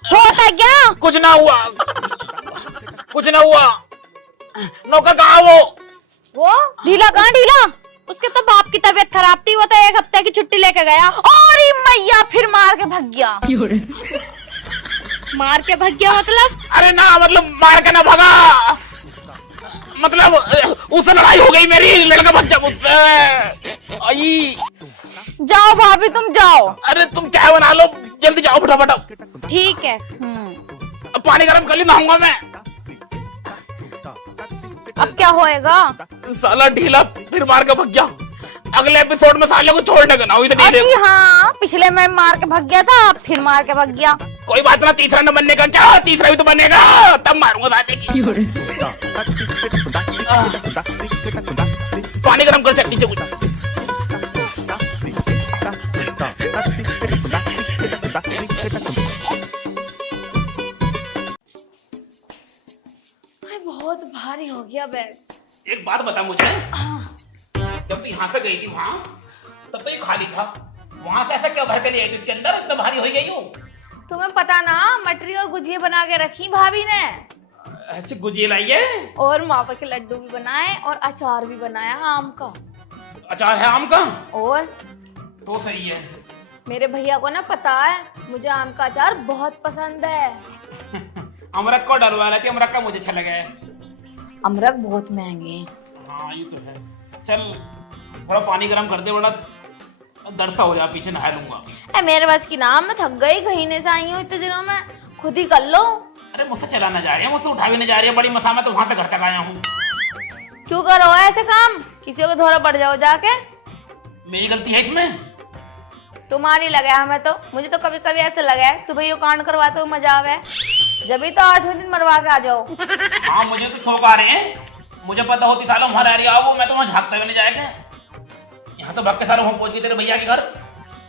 होता क्या? कुछ ना हुआ, कुछ ना हुआ। नौकर कहाँ वो ढीला कहाँ ढीला? उसके तो बाप की तबीयत खराब थी, वो तो 1 हफ्ते की छुट्टी लेके गया। और मैया, फिर मार के भाग गया। मार के भाग गया मतलब? अरे ना, मतलब मार के ना भागा, मतलब उससे लड़ाई हो गई मेरी, लड़का बच्चा मुझसे। आई जाओ भाभी, तुम जाओ। अरे तुम चाय बना लो, जल्दी जाओ फटाफट। ठीक है। अब पानी गर्म कर ली, नहाऊंगा मैं। अब क्या होएगा? साला ढीला फिर मार के भाग गया, अगले एपिसोड में साले को छोड़ने का ना हुई तो ढीले अजी हाँ, पिछले में मार के भाग गया था, अब फिर मार के भाग गया। कोई बात ना, तीसरा न बनने का क्या, तीसरा भी तो बनेगा, तब मारूंगा साले की। पानी गर्म कर, चटनी कुछ। बहुत भारी हो गया बैग। एक बात बता मुझे, जब तू यहाँ से गई थी वहाँ, तब तो ये खाली था, वहाँ से ऐसा क्या भर के ले आई थी इसके अंदर, इतना भारी हो गई हूँ? तुम्हें पता ना, मटरी और गुजिया बना के रखी भाभी ने। अच्छा गुजिया लाई है? और मावा के लड्डू भी बनाए, और अचार भी बनाया आम का। अचार है आम का? और तो सही है। मेरे भैया को ना पता है, मुझे आम का अचार बहुत पसंद है। अमरक को डरवा रही थी, अमरक का मुझे अच्छा लगा है। अमरक बहुत महंगे हैं। हाँ ये तो है। चल थोड़ा पानी गर्म कर दे, बड़ा दर्द सा हो जाए, पीछे नहा लूंगा। मेरे बस की नाम, मैं थक गई, कहीं से आई हूँ इतने दिनों में, खुद ही कर लो। अरे मुझसे चला ना जा रही है, मुझसे उठा भी नहीं जा रही है, बड़ी मसा में तो वहां से घर तक आया हूँ। क्यों करो ऐसे काम? किसी को धोरा पड़ जाओ जाके। मेरी गलती है इसमें? तुम्हारी लगा है हमें तो, मुझे तो कभी कभी ऐसे लगा है तू भैया कांड करवाते हो, मजा आवे। जब ही तो 8वें दिन मरवा के आ जाओ। हाँ मुझे तो शौक आ रहे हैं, मुझे पता होती सालों हमारे आ वो मैं तो वहाँ झाँकते हुए नहीं जाएगा। यहाँ तो भग के सालों हम पहुंच गए तेरे भैया के घर,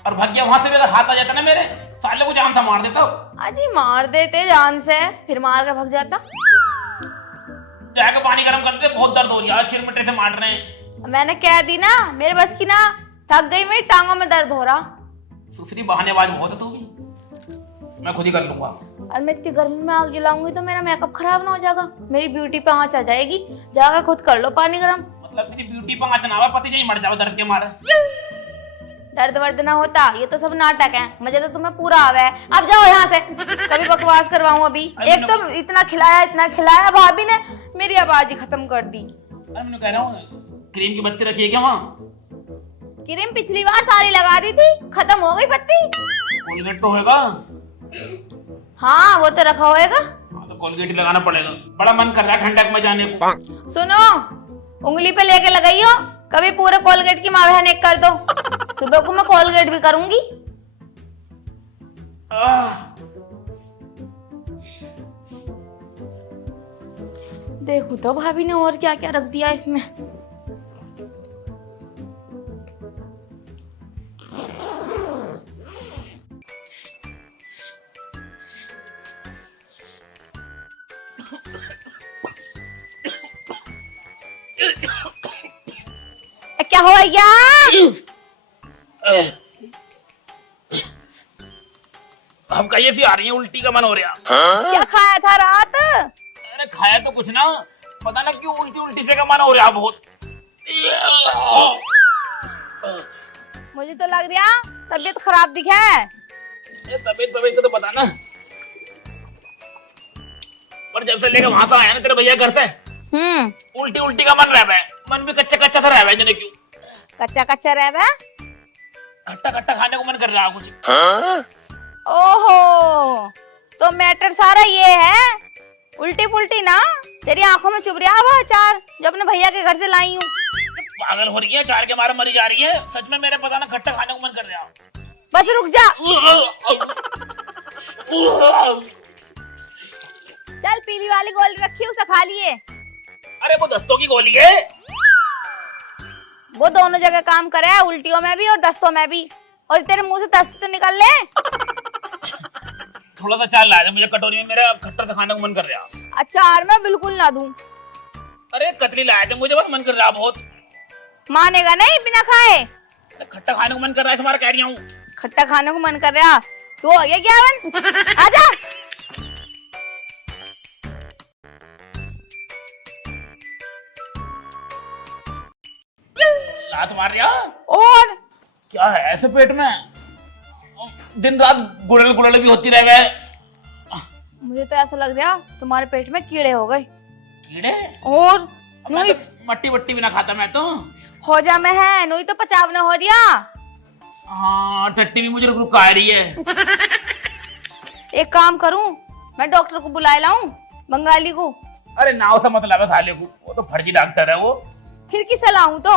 और भग गया वहां से भी अगर हाथ आ जाता ना मेरे साले को जान सा मार देता। अजी मार देते जान से, फिर मार के भग जाता। जाके पानी गर्म करते, बहुत दर्द हो रहा है, चिरमिटे से मार रहे हैं। मैंने कह दी ना, मेरे बस की ना, थक गई, मेरी टांगों में दर्द हो रहा। सुसरी बहानेबाज बहुत है तू भी, मैं खुद ही कर लूंगा। और मैं इतनी गर्मी में आग जलाऊंगी तो मेरा मेकअप खराब ना हो जाएगा, मेरी ब्यूटी पे आंच आ जाएगी। जाकर खुद कर लो पानी गरम। मतलब तेरी ब्यूटी पे आँच ना आवे, पति चाहिए मर जाओ दर्द के मारे। दर्द वर्द ना होता, ये तो सब नाटक है, मजा तो तुम्हें पूरा आवे है। अब जाओ यहाँ से, कभी बकवास करवाऊं अभी। एक तो इतना खिलाया भाभी ने, मेरी आवाज ही खत्म कर दी। अरे मैं कह रहा हूँ क्रीम की बत्ती रखी है क्या वहाँ? क्रीम पिछली बार सारी लगा दी थी, खत्म हो गई पत्ती। कोलगेट तो होगा? हाँ वो तो रखा होएगा। हाँ तो कोलगेट ही लगाना पड़ेगा, बड़ा मन कर रहा है ठंडक में जाने को। सुनो, उंगली पे लेके लगाइयो, कभी पूरे कोलगेट की माँ बहन एक कर दो। सुबह को मैं कोलगेट भी करूंगी। देखो तो भाभी ने और क्या क्या रख दिया इसमें। क्या हो गया? हम कहीं ऐसी आ रही है, उल्टी का मन हो रहा। क्या खाया था रात? अरे खाया तो कुछ ना, पता ना क्यों उल्टी उल्टी से का मन हो रहा बहुत। मुझे तो लग रहा तबीयत खराब दिखा है। तबीयत का तो पता ना, पर जब से लेकर वहां से आया ना तेरे भैया घर से, उल्टी उल्टी का मन रहा है, मन भी कच्चा कच्चा सा रहा है। जने क्यों कच्चा कच्चा रह रहा? खट्टा खट्टा खाने को मन कर रहा है कुछ। ओहो, तो मैटर सारा ये है, उल्टी पुल्टी ना, तेरी आंखों में चुभ रहा है अचार जो अपने भैया के घर से लाई हूँ। पागल हो रही है, चार के मारे मरी जा रही है। सच में मेरे पता ना खट्टा खाने को मन कर रहा। बस रुक जा, चल पीली वाली गोली रखी उसे खा लिए। अरे वो दस्तों की गोली है, वो दोनों जगह काम करे, उल्टियों में भी और दस्तों में भी। और तेरे मुंह से दस्त तो निकल ले। थोड़ा सा चार ला दे मुझे कटोरी में, मेरा खट्टा सा खाने को मन कर रहा। अचार मैं बिल्कुल ना दूं। अरे कतली लाया थे, मुझे बस मन कर रहा बहुत। मानेगा नहीं बिना खाए? खट्टा खाने को मन कर रहा है, तुम्हारा कह रही हूँ। खट्टा खाने को मन कर रहा तो हो गया क्या? आजा। लात मार रहा और क्या है ऐसे पेट में? दिन रात गुड़ल गुड़ल भी होती रह गए। मुझे तो ऐसा लग रहा तुम्हारे पेट में कीड़े हो गए। कीड़े? और मैं तो मट्टी वट्टी भी ना खाता मैं तो। हो जा में है, नोई तो पचावना हो रिया। हाँ टट्टी भी मुझे रुक रुक आ रही है। एक काम करूं, मैं डॉक्टर को बुला लाऊं, बंगाली को। अरे नाव सा मतलब है साले को, वो तो फर्जी डॉक्टर है वो। फिर किसे लाऊं तो?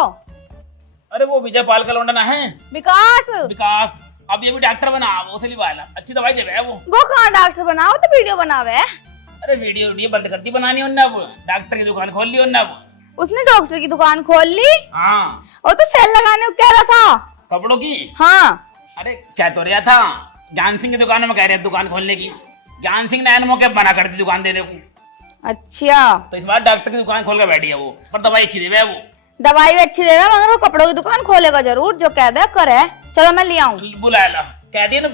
अरे वो विजय पाल का लौंडा ना है, विकास, अब ये भी डॉक्टर बना, वो से वाला अच्छी दवाई देवे है वो। कहाँ डॉक्टर बनाओ तो वीडियो बनावे। अरे वीडियो बंद कर दी बनानी उन्ना, अब डॉक्टर की दुकान खोल ली उन्ना। उसने डॉक्टर की दुकान खोल ली? हाँ। वो तो सेल लगाने को कह रहा था कपड़ों की। हाँ। अरे क्या तो रहा था, ज्ञान सिंह की दुकान में कह रहे दुकान खोलने की। ज्ञान सिंह ने ऐन मौके बना कर दी दुकान देने को। अच्छा, तो इस बार डॉक्टर की दुकान खोल के बैठी है वो, पर दवाई अच्छी देवे है वो। दवाई भी अच्छी देगा, मगर वो कपड़ों की दुकान खोलेगा जरूर, जो कह दे करे। चलो मैं ले आऊं। बुला ला, कह दिया ना।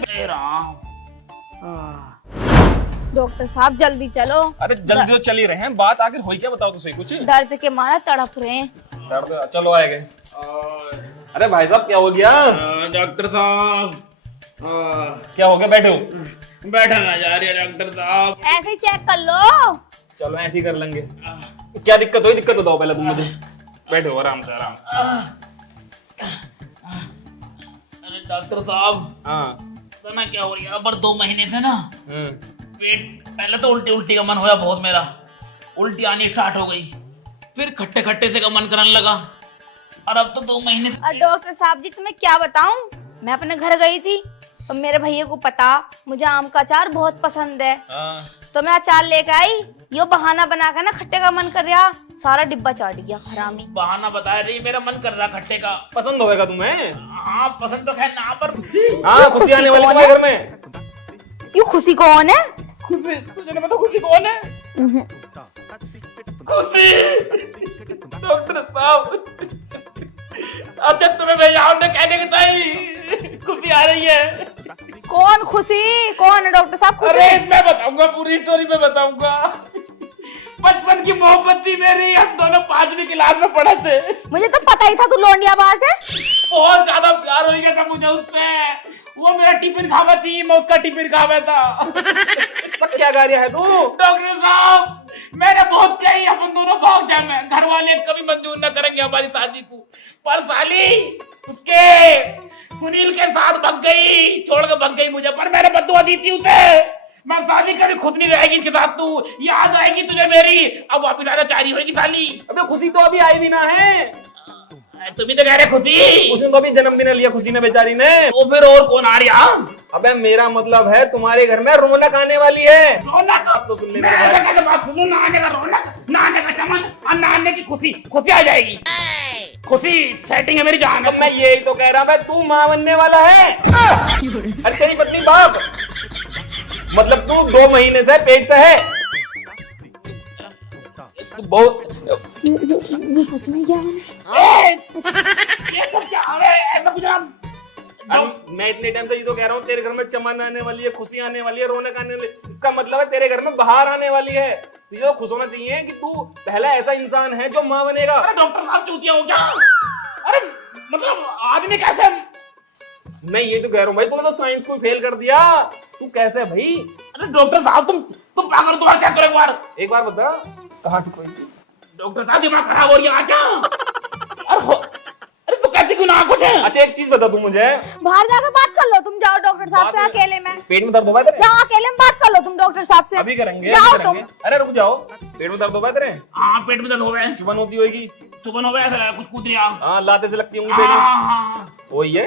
डॉक्टर साहब जल्दी चलो। अरे जल्दी तो चल ही रहे हैं, बात आखिर हुई क्या बताओ तो सही कुछ। दर्द के मारे तड़प रहे हैं। दर्द चलो आएंगे। अरे भाई साहब क्या हो गया? डॉक्टर साहब क्या हो गया? बैठो। बैठा ना जा रही है डॉक्टर साहब। ऐसे ही चेक कर लो। चलो ऐसे ही कर लेंगे। क्या दिक्कत हुई? दिक्कत बताओ पहले तुम मुझे। बैठो आराम से आराम से। अरे डॉक्टर साहब, हाँ पता ना क्या हो रही है, पर 2 महीने से ना पेट, पहले तो उल्टी उल्टी का मन होया बहुत मेरा, उल्टी आनी स्टार्ट हो गई, फिर खट्टे खट्टे से का मन करने लगा, और अब तो 2 महीने से। और डॉक्टर साहब जी तुम्हें क्या बताऊं, मैं अपने घर गई थी और मेरे भैया को पता मुझे आम का अचार बहुत पसंद है। तो मैं अचार लेके आई, यो बहाना बनाकर ना खट्टे का मन कर रहा, सारा डिब्बा चाट गया हरामी। बहाना बता रही, मेरा मन कर रहा खट्टे का। पसंद होएगा तुम्हें? हाँ पसंद तो खैर ना, पर हाँ खुशी आने वाली तुम्हारे घर में। यू खुशी कौन है? खुशी तुझे नहीं पता खुशी कौन है? खुशी डॉक्टर साहब, अच्छा तुम्हें मैं यहाँ ने कहने के ताई खुशी आ रही है। कौन खुशी? कौन है डॉक्टर साहब खुशी? अरे मैं बताऊंगा, पूरी स्टोरी में बताऊंगा। बचपन की मोहब्बत थी मेरी, हम दोनों 5वीं क्लास में पढ़े थे। मुझे तो पता ही था तू लौंडियाबाज है। बहुत ज्यादा प्यार हो गया था मुझे उससे। वो मेरा टिफिन खावा थी, मैं उसका टिफिन खावा था। सब क्या कार्य है तू? डॉक्टर साहब मैंने बहुत कही अपन दोनों को जाए, घर वाले कभी मंजूर न करेंगे हमारी शादी को, पर साली उसके सुनील के साथ भग गई, छोड़ के भग गई मुझे, पर मैंने बद्दुआ दी थी उसे। मैं शादी कभी खुद नहीं रहेगी इसके साथ, तू याद आएगी तुझे मेरी, अब वापिस आना चाह रही होगी साली। अबे खुशी तो अभी आई भी ना है। तुम ही तो कह रहे खुशी, उसने तो अभी जन्मदिन लिया खुशी ने बेचारी ने। वो फिर और कौन आ रहा? अबे मेरा मतलब है तुम्हारे घर में रौनक आने वाली है। रौनक? अब तो सुन ले मेरे भाई। बात सुनो, नहाने का रौनक, नहाने का चमन और नहाने की खुशी, खुशी आ जाएगी। खुशी सेटिंग है मेरी जान। अब मैं यही तो कह रहा भाई, तू माँ बनने वाला है। अरे तेरी पत्नी बाप, मतलब तू 2 महीने से पेट से है। बहुत ये सच में क्या है? ये सब क्या हो रहा है? ऐसा कुछ मैं इतने टाइम से ये तो कह रहा हूँ, तेरे घर में चमन आने वाली है, खुशी आने वाली है, रौनक आने वाली है। इसका मतलब है तेरे घर में बाहर आने वाली है। तुझे तो खुश होना चाहिए कि तू पहला ऐसा इंसान है जो माँ बनेगा। अरे डॉक्टर साहब चूतिया हो क्या? अरे मतलब आदमी कैसे? मैं ये तो कह रहा हूँ भाई, तूने तो साइंस को फेल कर दिया। तू कैसे भाई? अरे डॉक्टर साहब तुम क्या करो, तुम्हारा चेक करो एक बार बता, कहाँ ठुक रही थी? डॉक्टर साहब दिमाग खराब हो रही है क्या? अरे तो कहती क्यों ना कुछ है? अच्छा एक चीज बता तू मुझे, बाहर जाकर बात कर लो, तुम जाओ डॉक्टर साहब से अकेले में। पेट में दर्द हो रहा है तेरे? जाओ अकेले में बात कर लो तुम डॉक्टर साहब से। अभी करेंगे, जाओ अभी करेंगे। अरे रुक जाओ, पेट में दर्द हो रहा है तेरे? हाँ पेट में दर्द हो गया, चुभन होती होगी। चुभन हो गया, ऐसा कुछ कूद रहा। हाँ लाते से लगती होंगी पेट में। वही है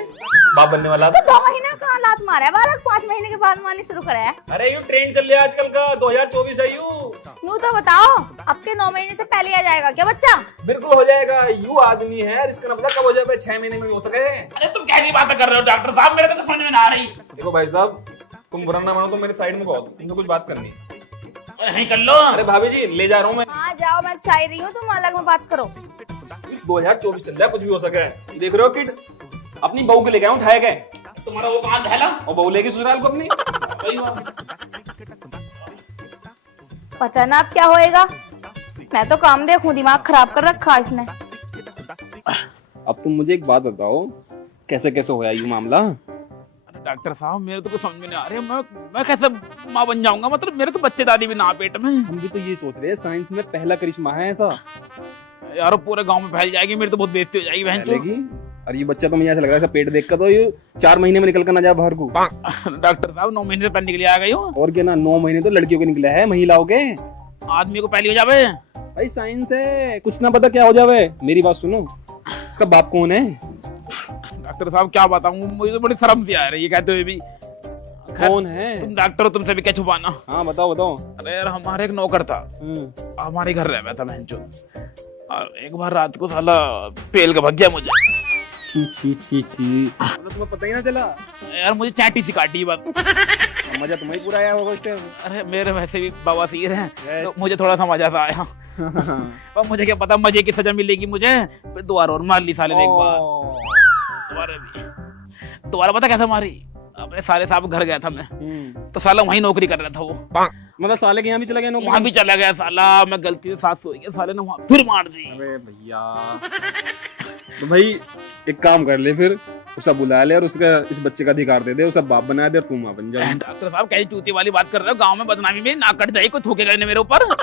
बाप बनने वाला था। 2 महीने कहाँ लात मारा है बालक, 5 महीने के बाद मारनी शुरू करा है। अरे यू ट्रेंड चल रहा है आजकल का, 2024 है यू तो बताओ, अब के 9 महीने से पहले आ जाएगा क्या बच्चा? बिल्कुल हो जाएगा। यू आदमी है, इसका ना पता कब हो जाए, 6 महीने में भी हो सके। अरे तुम कैसी बातें कर रहे हो डॉक्टर साहब, मेरे तो समझ में ना आ रही। देखो भाई साहब, तुम बुरा ना मानो तो मेरे साइड में कहो, तुमसे कुछ बात करनी है। नहीं कर लो। अरे भाभी जी ले जा रहा हूँ मैं। हाँ जाओ, मैं चाह रही हूँ, तुम अलग में बात करो। 2024 चल रहा है, कुछ भी हो सके। देख रहे हो किड, अपनी बहू के लेके आऊं उठाए गए, तुम्हारा वो कहाँ धैला? और बहू लेगी ससुराल को अपनी। वही बात। पता ना अब क्या होएगा। मैं तो काम देखूं, दिमाग खराब कर रखा इसने। अब तुम मुझे एक बात बताओ, कैसे कैसे होया ये मामला? अरे डॉक्टर साहब मेरे तो कुछ समझ में नहीं आ रही, मैं कैसे माँ बन जाऊंगा? मतलब मेरे तो बच्चेदानी भी ना पेट में। हम भी तो ये सोच रहे हैं, साइंस में पहला करिश्मा है ऐसा। यार पूरे गांव में फैल जाएगी, मेरी तो बहुत बेइज्जती हो जाएगी बहन फैलेगी। और ये बच्चा तो मुझे ऐसा लग रहा है पेट देख कर तो ये 4 महीने में निकल कर ना जाए बाहर को। डॉक्टर साहब 9 महीने से पहले निकली आ गई हूँ। और क्या ना, 9 महीने तो लड़कियों के निकले हैं, महिलाओं के। आदमी को पहली हो जावे। भाई साइंस है, कुछ ना पता क्या हो जावे। मेरी बात सुनो, इसका बाप कौन है? डॉक्टर साहब क्या बताऊं, मुझे तो बड़ी शर्म सी आ रही है कहते हुए भी। कौन है? तुम डॉक्टर हो, तुमसे भी क्या छुपाना। हाँ बताओ बताओ। अरे यार हमारे एक नौकर था, हमारे घर रह गया था बहनचोद, और एक बार रात को साला पेल के भाग गया मुझे। छी छी छी, तुम्हें पता ही ना चला? यार मुझे चाटी सी काटी बात। मजा तुम्हें पूरा आया होगा इस टाइम। अरे मेरे वैसे भी बवासीर है, तो मुझे थोड़ा सा मजा सा आया। पर मुझे क्या पता मजे की सजा मिलेगी मुझे। फिर दोबारा और मार ली साले ने एक बार। दोबारा पता कैसे मारी? अपने साले साहब घर गया था मैं, तो साला वहीं नौकरी कर रहा था वो। मतलब साले के यहाँ भी चला गया नौकरी? वहां भी चला गया साला, मैं गलती से साथ सो गया, साले ने वहां फिर मार दी। अरे भैया, तो भाई एक काम कर ले, फिर उसे बुला ले और उसका इस बच्चे का अधिकार दे दे, उसे बाप बना दे और तू माँ बन जाए। डॉक्टर साहब कैसी चूती वाली बात कर रहे हो? गांव में बदनामी मेरी नाक कट जाएगी, कोई थूकेगा नहीं मेरे ऊपर।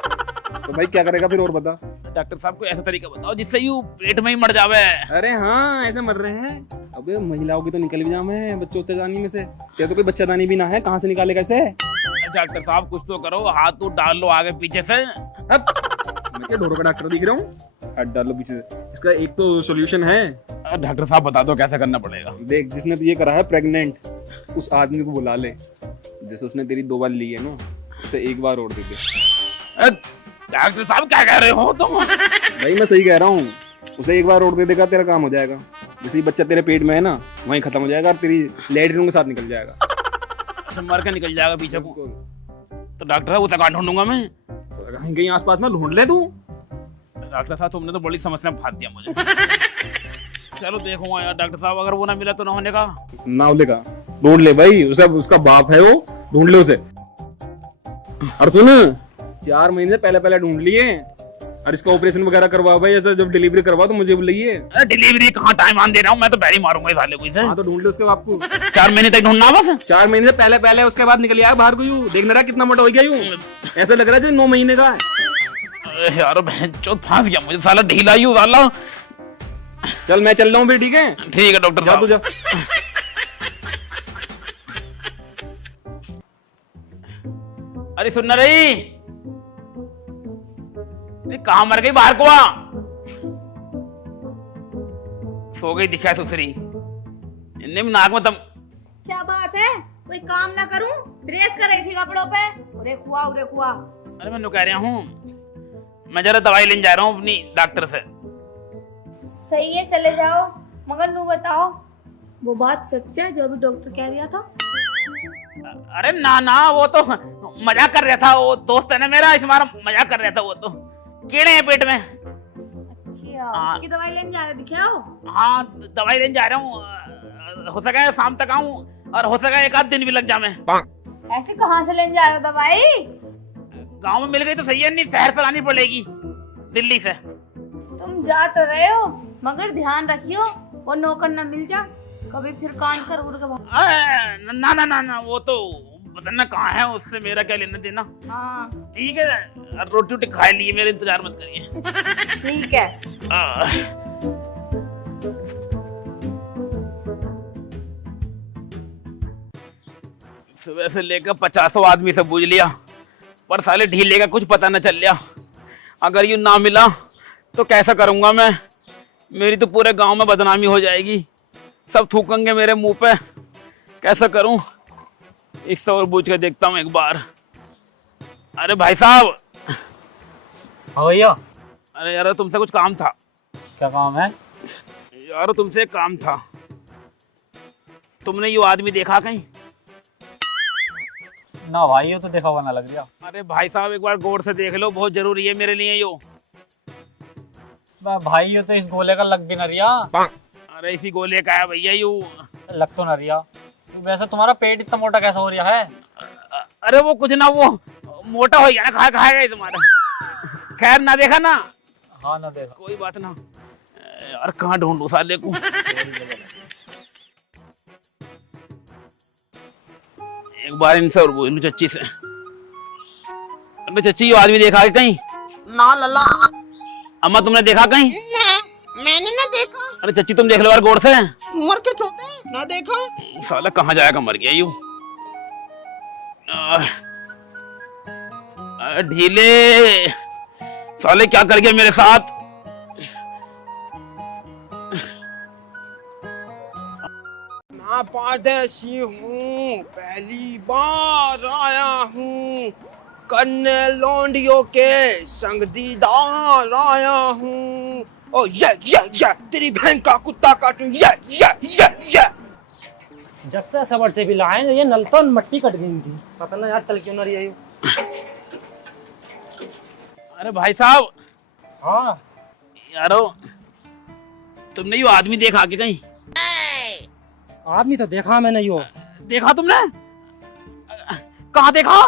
तो भाई क्या करेगा फिर, और बता। डॉक्टर साहब को ऐसा तरीका बताओ जिससे यू पेट में ही मर जावे। अरे हाँ ऐसे मर रहे हैं। अबे महिलाओं की तो निकल भी जामे है बच्चों में से, तेरे तो कोई बच्चादानी भी ना है, कहाँ से निकाले कैसे? डॉक्टर साहब कुछ तो करो, हाथ तो डाल लो आगे पीछे से। मैं क्या ढोरों का डॉक्टर दिख रहा हूँ? हाथ डाल लो पीछे से। इसका एक तो सोल्यूशन है। डॉक्टर साहब बता दो कैसे करना पड़ेगा। देख, जिसने तो ये करा है प्रेग्नेंट, उस आदमी को बुला ले, जैसे उसने तेरी 2 बार ली है ना, उसे एक बार और दे दे। डॉक्टर साहब क्या कह रहे हो तुम? भाई मैं सही कह रहा हूँ, उसे एक बार और दे देगा, तेरा काम हो जाएगा। जैसे ही बच्चा तेरे पेट में है ना, वहीं खत्म हो जाएगा और तेरी लैट्रिन के साथ निकल जाएगा। अच्छा, मर के निकल जाएगा पीछे को। तो डॉक्टर साहब उसे कहाँ ढूंढूंगा मैं? कहीं कहीं आसपास में ढूंढ ले तू। डॉक्टर साहब तुमने तो बड़ी समस्या में फाड़ दिया मुझे। चलो देखूंगा यार डॉक्टर साहब, अगर वो ना मिला तो ना होने का। नावले का ढूंढ ले भाई, उसे उसका बाप है वो, ढूंढ ले उसे। और सुन, 4 महीने से पहले ढूंढ लिए, और इसका ऑपरेशन वगैरह करवा भाई, तो जब डिलीवरी करवा तो मुझे बुलाइए। अरे डिलीवरी कहाँ टाइम आन दे रहा हूँ मैं, तो बैरी मारूंगा इस साले को इसे। हाँ तो ढूंढ ले उसके बाप को। 4 महीने तक ढूंढना बस। 4 महीने से पहले उसके बाद निकल आया बाहर को। यूं देखने रहा कितना मोटा हो गया, यूं ऐसा लग रहा है जैसे 9 महीने का है। अरे यार बहनचोद फांस गया मुझे साला, ढीला ही हूँ साला। चल मैं चल रहा हूँ, ठीक है? ठीक है डॉक्टर जा तू साहब। जा। अरे सुन ना रही, कहाँ मर गई? बाहर को आ। सो गई दिखा सुसरी, इनने नाक में तम। क्या बात है, कोई काम ना करूं? प्रेस कर रही थी कपड़ों पे। उरे कुआ। अरे मैं कह रहा हूँ, मैं जरा दवाई लेने जा रहा हूँ अपनी डॉक्टर से। सही है, चले जाओ, मगर नू बताओ वो बात सच है जो अभी डॉक्टर कह रहा था? अरे ना, वो तो मजाक कर रहा था, वो दोस्त है ना मेरा, इस बार मजाक कर रहा था। वो तो कीड़े हैं पेट में। अच्छा, हाँ। उसकी दवाई लेने जा रहे, दिखाओ। हाँ दवाई लेने जा रहा हूँ, हो सका शाम तक आऊँ, और हो सका 1 आध दिन भी लग जा। मैं ऐसे कहाँ से लेने जा रहे हो दवाई? गांव में मिल गई तो सही है, नहीं शहर से लानी पड़ेगी दिल्ली से। तुम जा तो रहे हो, मगर ध्यान रखियो वो नौकर न मिल जा कभी, फिर कान कर उड़ के भाग। ना, वो तो पता ना कहाँ है, उससे मेरा क्या लेना देना। हाँ ठीक है, रोटी वोटी खा लिए, मेरे इंतजार मत करिए। ठीक है। सुबह से लेकर 50 आदमी से पूछ लिया, पर साले ढीले का कुछ पता न चल लिया। अगर यूं ना मिला तो कैसा करूंगा मैं? मेरी तो पूरे गांव में बदनामी हो जाएगी, सब थूकेंगे मेरे मुंह पे। कैसा करूं? इससे और पूछ के देखता हूं एक बार। अरे भाई साहब। हाँ भैया। अरे यार तुमसे कुछ काम था। क्या काम है? यार तुमसे एक काम था। तुमने ये आदमी देखा कहीं? ना भाई, ये तो देखा हुआ ना लग रहा। अरे भाई साहब एक बार गौर से देख लो, बहुत जरूरी है मेरे लिए यो। भाई ये तो इस गोले का लग भी ना रिया। अरे इसी गोले का है भैया यू। लग तो ना रिया। वैसे तुम्हारा पेट इतना मोटा कैसा हो रहा है? अरे वो कुछ ना, वो मोटा हो गया ना, खाएगा तुम्हारा। खैर ना देखा ना? हाँ ना देखा। कोई बात ना। यार कहाँ ढूंढूं साले को? एक बार इनसे और पूछ लूं चच्ची से। अरे चच्ची ये आदमी देखा है कहीं? ना लला। अम्मा तुमने देखा कहीं? मैंने ना देखा। अरे चच्ची तुम देख लो यार गौर से। मर के छोटे ना देखा। साला कहाँ जाएगा, मर गया यूं। ढीले साले क्या कर गया मेरे साथ? मैं परदेसी हूँ, पहली बार आया हूँ, कन्ने लौंडियों के संग दीदार आया हूँ। ओ ये तेरी बहन का कुत्ता काटूं, ये। जब से सबर से भी लाए ये नल तो मट्टी कट गई थी, पता ना यार चल क्यों ना रही है। अरे भाई साहब। हाँ यारो तुमने ये आदमी देखा आगे कहीं? आदमी तो देखा मैंने यो। देखा तुमने? कहाँ देखा?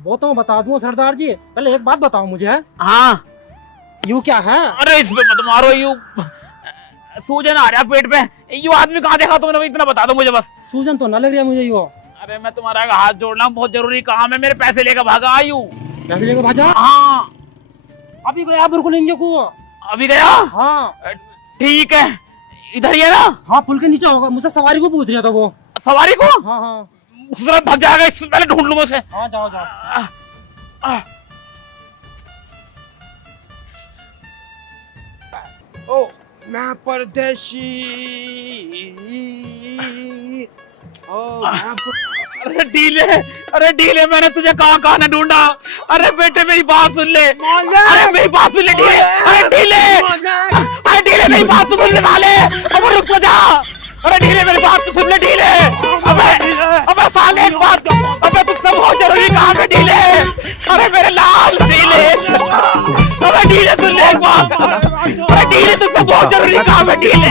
वो तो मैं बता दूं सरदार जी, पहले एक बात बताओ मुझे। हाँ यू क्या है? अरे इस पे मत मारो, यू सूजन आ रहा पेट पे। यू आदमी कहाँ देखा तुमने? इतना बता दो मुझे बस। सूजन तो न लग रही है मुझे यो। अरे मैं तुम्हारा हाथ जोड़ना, बहुत जरूरी काम है, मेरे पैसे लेकर भागा आयु। पैसे लेकर भाजा? हाँ अभी गया बिल्कुल इंजो को। अभी गया? हाँ ठीक है, इधर ही है ना? हाँ पुल के नीचे होगा, मुझसे सवारी को पूछ रहा था वो। सवारी को? हाँ हाँ दूसरा भाग जाएगा, इससे पहले ढूंढ लूंगा उसे। हाँ जाओ। ओ मैं परदेसी। ओ मैं अरे ढीले मैंने तुझे कहाँ न ढूंढा। अरे बेटे मेरी बात सुन ले, अरे मेरी बात सुन ले ढीले, अरे ढीले मेरी बात तो सुन ले साले, अब रुक जा। अरे ढीले मेरी बात तो सुन ले ढीले। अबे साले एक बात, अबे तुझसे बहुत जरूरी काम है ढीले। अरे मेरे लाल ढीले, अबे ढीले सुन ले एक बात। अरे ढीले तुझसे बहुत जरूरी काम है ढीले।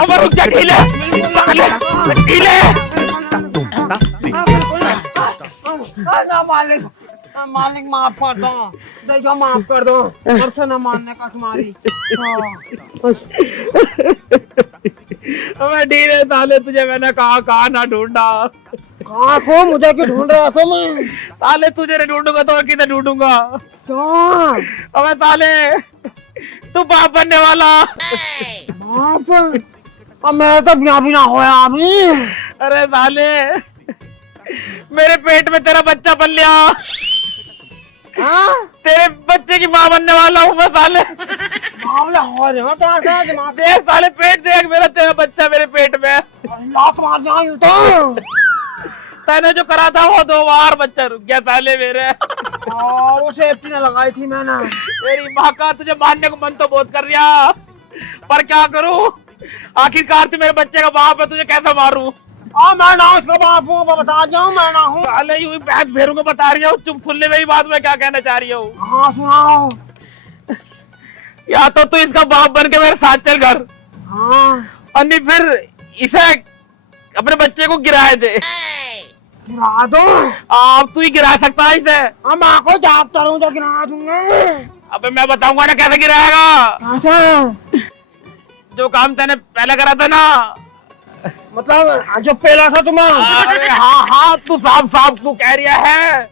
अब रुक जा ढीले, ढीले। मालिक मालिक माफ कर दो, देखो माफ कर दो, और से न मानने का तुम्हारी। अबे ढीले साले तुझे मैंने कहा ना ढूंढा। कहाँ को मुझे क्यों ढूंढ रहा था मैं? साले तुझे नहीं ढूंढूंगा तो किधर ढूंढूंगा? क्यों? अबे साले तू बाप बनने वाला। बाप? अब मैं तो बिना होया अभी। अरे साले मेरे पेट में तेरा बच्चा पल लिया। हाँ? तेरे बच्चे की माँ बनने वाला हूँ मैं साले। मामला हो रहा है दिमाग। देख साले पेट देख मेरा, तेरा बच्चा मेरे पेट में। लात मार जाऊं तो। तैने जो करा था वो 2 बार बच्चा रुक गया साले मेरे। और वो सेफ्टी ने लगाई थी मैंने। तेरी माँ का तुझे मारने को मन तो बहुत कर रहा, पर क्या करूं? आखिरकार तू मेरे बच्चे का बाप है, तुझे कैसे मारूं? मैं ना उसका बाप हूँ, बता जाऊँ मैं ना हूँ। साले यूं ही बहस भेड़ों को बता रही हूँ, चुप सुन ले मेरी बात, मैं क्या कहना चाह रही हूँ। हाँ सुनाओ। या तो तू इसका बाप बन के मेरे साथ चल घर, हाँ और नहीं फिर इसे अपने बच्चे को गिराए दे। गिरा दो? आप तू ही गिरा सकता है इसे। माँ को जाप करूँ तो गिरा दूंगा। अबे मैं बताऊंगा ना कैसे गिराएगा। कैसे? जो काम तूने पहले करा था ना, मतलब जो पहला था तुम्हें। अरे हाँ तू साफ तू कह रहा है,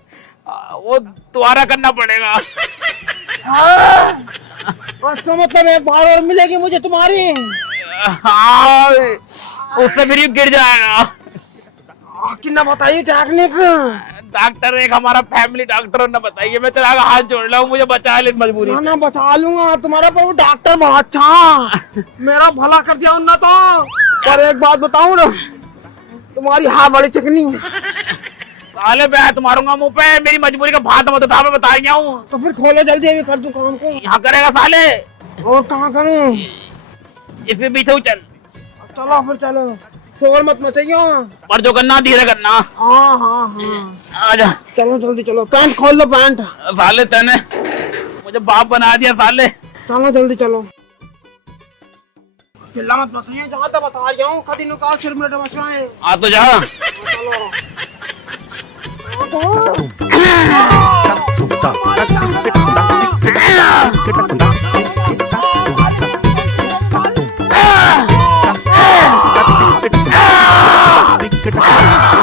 वो दोबारा करना पड़ेगा। उसका मतलब एक बार और मिलेगी मुझे तुम्हारी। हाँ उससे फिर यूं गिर जाएगा। कितना बताइए टेक्निक? डॉक्टर एक हमारा फैमिली डॉक्टर ने बताइए, मैं तेरा हाथ जोड़ रहा हूँ, मुझे बचा ले इस मजबूरी से। ना बचा लूंगा तुम्हारा, पर वो डॉक्टर बहुत अच्छा, मेरा भला कर दिया उन्होंने तो। पर एक बात बताऊं ना, तुम्हारी हाँ बड़ी चिकनी। साले बैठ मारूंगा मुंह पे, मेरी मजबूरी का भात मत उठा, मैं बता रही हूँ। तो फिर खोलो जल्दी, अभी कर दूं काम को। यहाँ करेगा साले, और कहाँ करूं? इसमें पीछे चल। चलो फिर चलो, शोर मत मचाइयो। पर जो करना धीरे करना। हाँ हाँ हाँ आजा चलो जल्दी चलो, पैंट खोल लो पैंट। साले तने मुझे बाप बना दिया साले। चलो जल्दी चलो, चिल्ला मत मचाइयो, जहाँ तक बता रही हूँ, कभी निकाल सिर में मचाए। आ तो जा। चलो